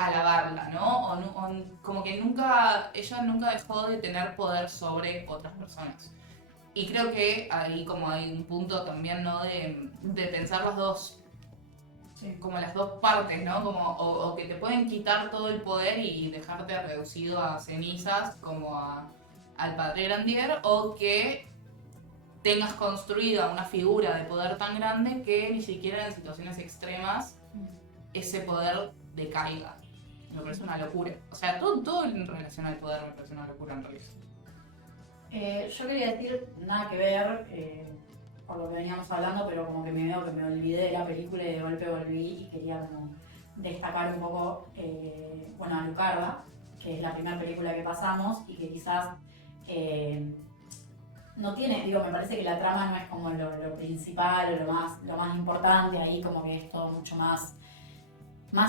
alabarla, ¿no? Como que ella nunca dejó de tener poder sobre otras personas. Y creo que ahí como hay un punto también, ¿no? De pensar las dos, Sí. como las dos partes, ¿no? O que te pueden quitar todo el poder y dejarte reducido a cenizas como al padre Grandier, o que tengas construida una figura de poder tan grande que ni siquiera en situaciones extremas ese poder decaiga. Me parece una locura. O sea, todo en relación al poder me parece una locura en realidad. Yo quería decir, nada que ver por lo que veníamos hablando, pero como que me veo que me olvidé de la película y de golpe volví y quería como destacar un poco, bueno, Alucarda, que es la primera película que pasamos y que quizás no tiene, digo, me parece que la trama no es como lo principal o lo más importante, ahí como que es todo mucho más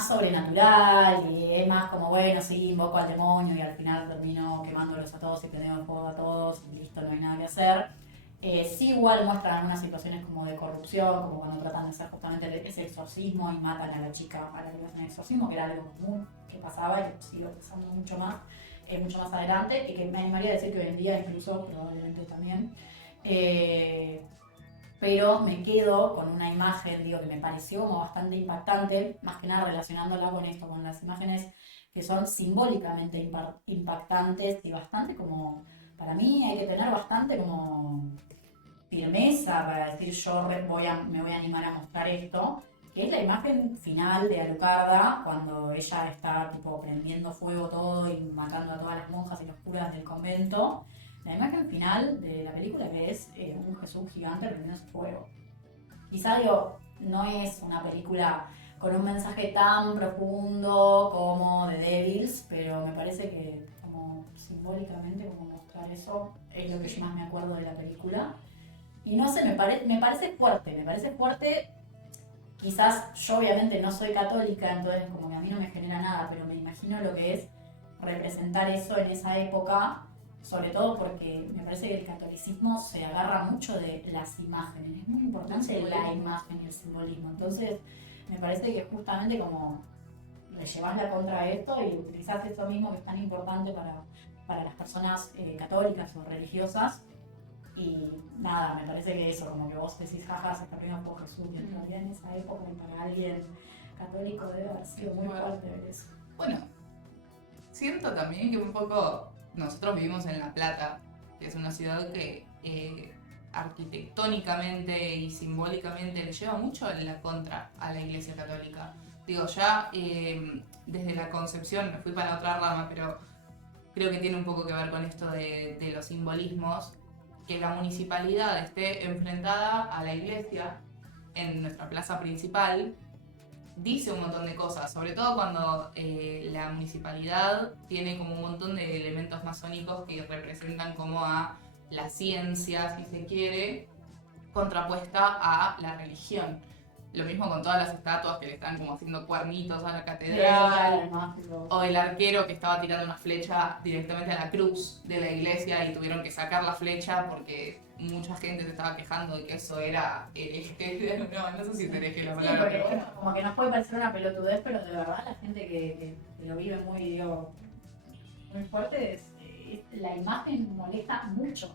sobrenatural y es más como, bueno, sí, invoco al demonio y al final termino quemándolos a todos y prendiendo fuego a todos y listo, no hay nada que hacer. Sí, igual muestran algunas situaciones como de corrupción, como cuando tratan de hacer justamente ese exorcismo y matan a la chica a la que hacen el exorcismo, que era algo común que pasaba y que sigue pasando mucho más adelante, y que me animaría a decir que hoy en día incluso, probablemente también. Pero me quedo con una imagen, digo, que me pareció como bastante impactante, más que nada relacionándola con esto, con las imágenes que son simbólicamente impactantes y bastante como, para mí hay que tener bastante como firmeza para decir yo me voy a animar a mostrar esto, que es la imagen final de Alucarda, cuando ella está tipo prendiendo fuego todo y matando a todas las monjas y los curas del convento. La imagen final de la película, que es un Jesús gigante prendiendo fuego. Quizá digo, no es una película con un mensaje tan profundo como The Devils, pero me parece que como simbólicamente como mostrar eso es lo que yo más me acuerdo de la película. Y no sé, me parece fuerte. Quizás yo obviamente no soy católica, entonces como que a mí no me genera nada, pero me imagino lo que es representar eso en esa época. Sobre todo porque me parece que el catolicismo se agarra mucho de las imágenes, es muy importante la imagen y el simbolismo. Entonces, me parece que justamente como le llevas la contra a esto y utilizás eso mismo que es tan importante para las personas católicas o religiosas. Y nada, me parece que eso, como que vos decís, jaja, se está poniendo por Jesús, y en realidad en esa época y para alguien católico debe haber sido muy fuerte ver eso. Bueno, siento también que un poco nosotros vivimos en La Plata, que es una ciudad que arquitectónicamente y simbólicamente le lleva mucho en la contra a la Iglesia Católica. Digo, ya desde la concepción, me fui para otra rama, pero creo que tiene un poco que ver con esto de los simbolismos, que la municipalidad esté enfrentada a la iglesia en nuestra plaza principal, dice un montón de cosas, sobre todo cuando la municipalidad tiene como un montón de elementos masónicos que representan como a la ciencia, si se quiere, contrapuesta a la religión. Lo mismo con todas las estatuas que le están como haciendo cuernitos a la catedral, o el arquero que estaba tirando una flecha directamente a la cruz de la iglesia y tuvieron que sacar la flecha porque mucha gente se estaba quejando de que eso era hereje. No sé si es hereje la palabra. Sí, porque bueno, como que nos puede parecer una pelotudez, pero de verdad la gente que lo vive muy muy fuertes, la imagen molesta mucho.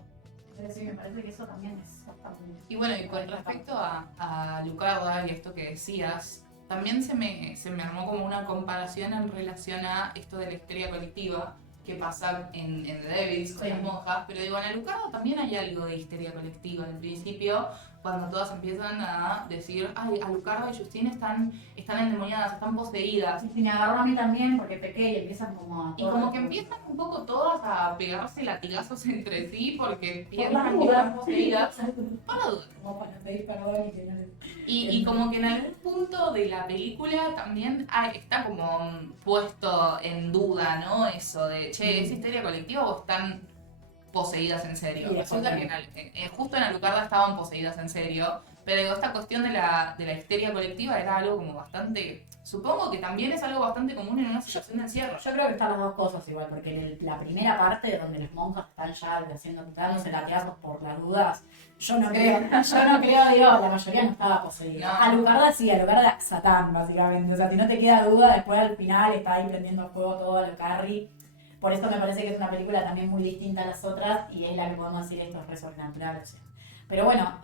Entonces sí, me parece que eso también es bastante... Y bueno, y con respecto a Lucarda y esto que decías, también se me armó como una comparación en relación a esto de la histeria colectiva que pasa en The Devils con Sí. las monjas, pero digo, en Alucarda también hay algo de histeria colectiva. Al principio, cuando todas empiezan a decir, ay, Alucarda y Justine están endemoniadas, están poseídas. Y me agarró a mí también porque pequé y empiezan como a... Y como que empiezan un poco todas a pegarse latigazos entre sí porque Por piensan las que están dudas. poseídas. Para dudas. Como para pedir perdón y que no les... Y como que en algún punto de la película también está como puesto en duda, ¿no? Eso de, che, ¿es histeria colectiva o están poseídas en serio? Sí, Resulta que justo en Alucarda estaban poseídas en serio, pero digo, esta cuestión de la histeria colectiva era algo como bastante... Supongo que también es algo bastante común en una situación de encierro. Yo creo que están las dos cosas igual, porque en la primera parte donde las monjas están ya dándose latigazos por las dudas, yo no creo, digo, la mayoría no estaba poseída. No. Alucarda sí, Alucarda Satán, básicamente. O sea, si no te queda duda, después al final está ahí prendiendo fuego todo a lo Carrie. Por eso me parece que es una película también muy distinta a las otras y es la que podemos decir esto es re sobrenatural. O sea. Pero bueno,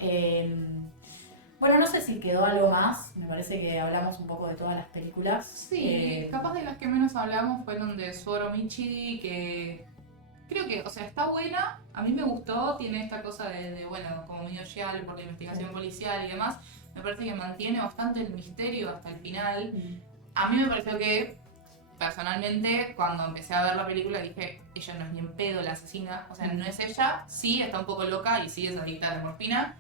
no sé si quedó algo más. Me parece que hablamos un poco de todas las películas. Sí, capaz de las que menos hablamos fueron de Suoro Michi, que creo que, o sea, está buena, a mí me gustó, tiene esta cosa de bueno, como medio social por la investigación policial y demás, me parece que mantiene bastante el misterio hasta el final. A mí me pareció que, personalmente, cuando empecé a ver la película dije, ella no es ni en pedo la asesina, o sea, no es ella, sí está un poco loca y sí es adicta a la morfina,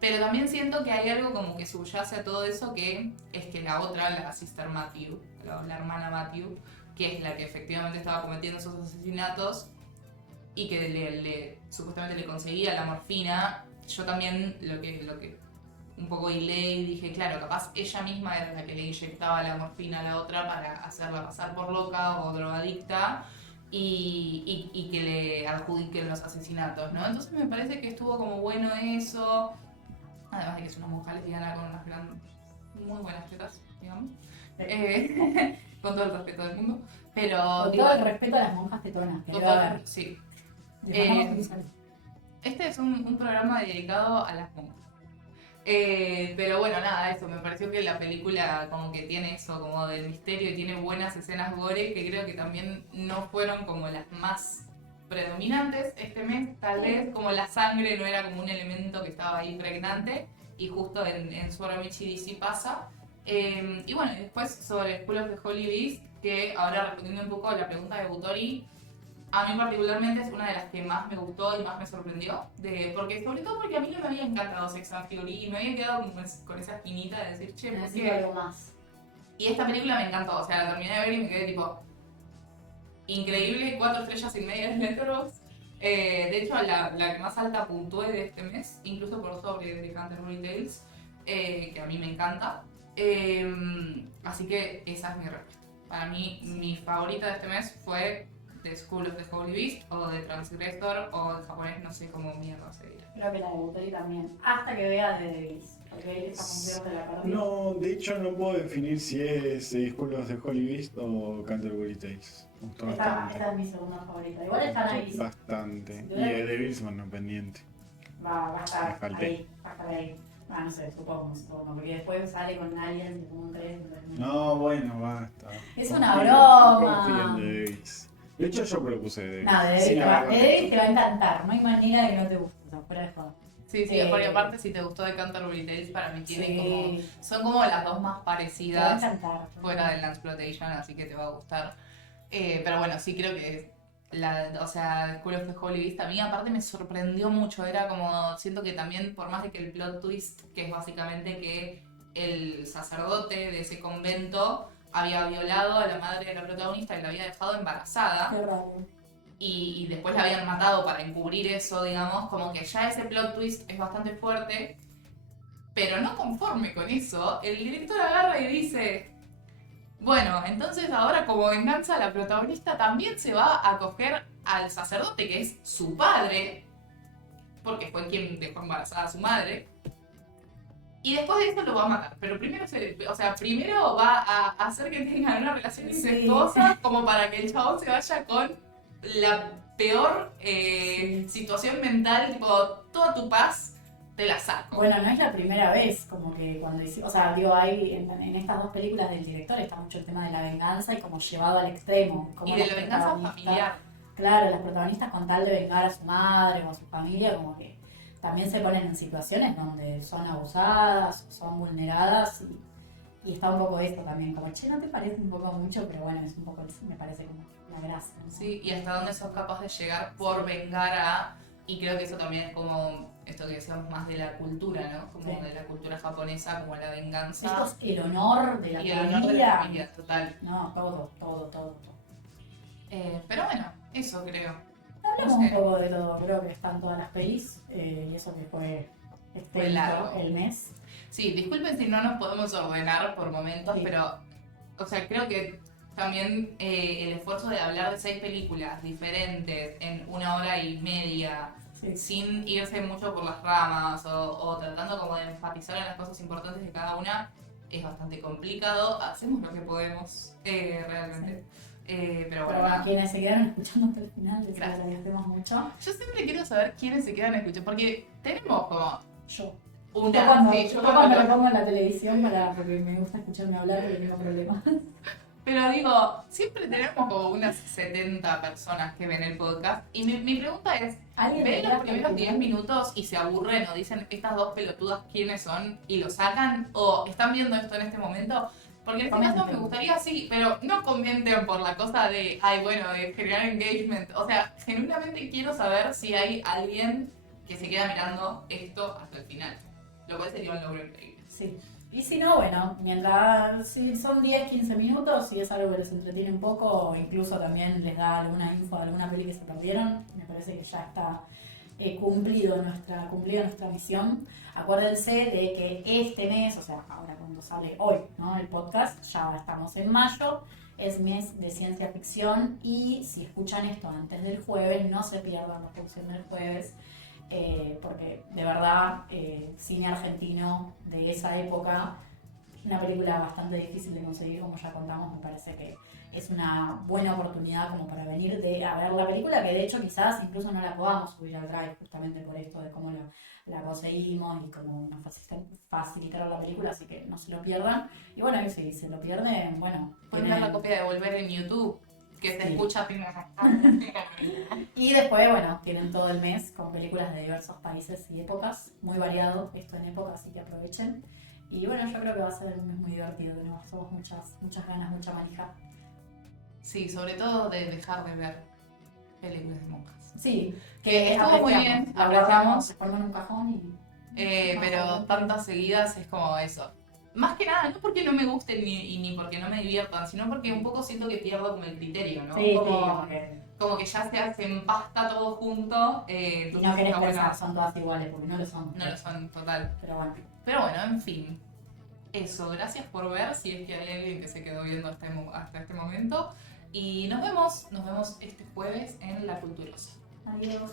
pero también siento que hay algo como que subyace a todo eso, que es que la otra, la Sister Matthew, la hermana Matthew, que es la que efectivamente estaba cometiendo esos asesinatos y que supuestamente le conseguía la morfina, yo también lo que un poco hilé y dije, claro, capaz ella misma era la que le inyectaba la morfina a la otra para hacerla pasar por loca o drogadicta y que le adjudiquen los asesinatos, ¿no? Entonces me parece que estuvo como bueno eso, además de que es una monja lesbiana con unas muy buenas tetas, digamos, con todo el respeto del mundo, pero... Con digo, todo el respeto a las monjas tetonas, que debe haber. sí. Le mandamos un saludo. Este es un programa dedicado a las monjas. Pero bueno, nada, eso, me pareció que la película como que tiene eso como del misterio y tiene buenas escenas gore que creo que también no fueron como las más predominantes este mes, tal vez como la sangre no era como un elemento que estaba ahí pregnante y justo en Suoro Michi sí pasa. Y bueno, y después sobre School of the Holy Beast, que ahora respondiendo un poco a la pregunta de Butori, a mí particularmente es una de las que más me gustó y más me sorprendió, sobre todo porque a mí no me había encantado Sex and the City y me había quedado como con esa espinita de decir, che, ¿por Necesito qué? algo más. Y esta película me encantó, o sea, la terminé de ver y me quedé tipo, increíble, 4 estrellas y media en Letterboxd. De hecho, la que más alta puntué de este mes, incluso por sobre The Canterbury Tales, que a mí me encanta. Así que esa es mi respuesta. Para mí, mi favorita de este mes fue The School of the Holy Beast, o The Transgressor, o en japonés no sé cómo mierda se dirá. Creo que la de Butori también. Hasta que vea The Devils. Porque esa función te la perdí. No, de hecho no puedo definir si es School of the Holy Beast o Canterbury Tales. Me gustó bastante. Esta es mi segunda favorita. Igual están ahí. Bastante. Si Y tuviera- de Devils, bueno, pendiente. Va a Me estar falté. ahí. Va a estar ahí. No sé, supongo. Porque después sale con Aliens y como un 3. No, bueno, basta. Es una Confío broma. en The Devils. De hecho, yo propuse The Devils. No, The sin haberla Devils visto. te va a encantar. No hay manera de que no te guste. O sea, fuera de joda. Sí, sí, porque aparte si te gustó The Canterbury Tales, para mí tiene como... Sí. Son como las dos más Te va a parecidas encantar. fuera del Landsploitation, así que te va a gustar. Pero bueno, sí creo que o sea, School of the Holy Beast a mí aparte me sorprendió mucho. Era como, siento que también, por más de que el plot twist, que es básicamente que el sacerdote de ese convento había violado a la madre de la protagonista y la había dejado embarazada. Qué raro. Y después la habían matado para encubrir eso, digamos, como que ya ese plot twist es bastante fuerte, pero no conforme con eso, el director agarra y dice, bueno, entonces ahora como venganza la protagonista también se va a coger al sacerdote que es su padre, porque fue quien dejó embarazada a su madre, y después de eso lo va a matar, pero primero primero va a hacer que tengan una relación Sí. incestuosa como para que el chabón se vaya con la peor Sí. situación mental, tipo, toda tu paz, te la saco. Bueno, no es la primera vez, como que cuando o sea, digo, hay en estas dos películas del director está mucho el tema de la venganza y como llevado al extremo. Como Y de los la venganza protagonistas- familiar. Claro, los protagonistas con tal de vengar a su madre o a su familia, como que también se ponen en situaciones donde son abusadas, son vulneradas y está un poco esto también, como, che, ¿no te parece un poco mucho? Pero bueno, es un poco, me parece como la gracia, ¿no? Sí, y hasta dónde sos capaz de llegar por vengar a... Y creo que eso también es como esto que decíamos más de la cultura, ¿no? Como Sí. de la cultura japonesa, como la venganza. Esto es el honor de la Y el familia. honor de la familia, total. No, todo. Pero bueno, eso creo. Hablamos No sé. un poco de todo, creo que están todas las pelis y eso que fue Fue largo. el mes. Sí, disculpen si no nos podemos ordenar por momentos, Sí. pero, o sea, creo que también el esfuerzo de hablar de 6 películas diferentes en 1 hora y media, Sí. sin irse mucho por las ramas o tratando como de enfatizar en las cosas importantes de cada una, es bastante complicado. Hacemos lo que podemos, realmente. Pero Pero bueno, bueno, nada. quienes se quedaron escuchando hasta el final, les Gracias. agradecemos mucho. Yo siempre quiero saber quiénes se quedan a escuchar, porque tenemos como Yo. una... Yo cuando, sí, yo yo cuando cuando- lo pongo en la televisión porque me gusta escucharme hablar y tengo problemas. Pero digo, siempre tenemos como unas 70 personas que ven el podcast. Y mi pregunta es, ¿Alguien ¿ven tendrá los hasta el primeros 10 final? minutos y se aburren o dicen estas dos pelotudas quiénes son y lo sacan? ¿O están viendo esto en este momento? Porque en este caso Comenten. me gustaría, sí, pero no comenten por la cosa de, ay, bueno, de generar engagement. O sea, genuinamente quiero saber si hay alguien que se queda mirando esto hasta el final. Lo cual sería un logro increíble. Sí. Y si no, bueno, mientras si son 10, 15 minutos, si es algo que les entretiene un poco, o incluso también les da alguna info de alguna peli que se perdieron, me parece que ya está cumplida nuestra misión. Acuérdense de que este mes, o sea, ahora cuando sale hoy, ¿no? El podcast, ya estamos en mayo, es mes de ciencia ficción y si escuchan esto antes del jueves, no se pierdan la función del jueves. Porque de verdad, cine argentino de esa época, una película bastante difícil de conseguir, como ya contamos, me parece que es una buena oportunidad como para venir a ver la película, que de hecho quizás incluso no la podamos subir al Drive, justamente por esto de cómo la conseguimos y cómo nos facilitaron la película, así que no se lo pierdan. Y bueno, y si se lo pierden, bueno, Pueden ver la copia de Volver en YouTube, que se Sí. escucha Y después, bueno, tienen todo el mes con películas de diversos países y épocas, muy variado esto en época, así que aprovechen. Y bueno, yo creo que va a ser un mes muy divertido, tenemos todos muchas ganas, mucha manija. Sí, sobre todo de dejar de ver películas de monjas. Sí, Que estuvo muy bien, la apreciamos. guardamos, se forma en un cajón y... Pero tantas seguidas es como eso. Más que nada, no porque no me gusten ni porque no me diviertan, sino porque un poco siento que pierdo como el criterio, ¿no? Sí, como que ya se empasta todo junto. y Entonces no querés está bueno. pensar, son todas iguales, porque no lo son. No lo son, total. Pero bueno, Pero bueno, en fin. Eso, gracias por ver, si es que hay alguien que se quedó viendo hasta este momento. Y nos vemos este jueves en La Culturosa. adiós.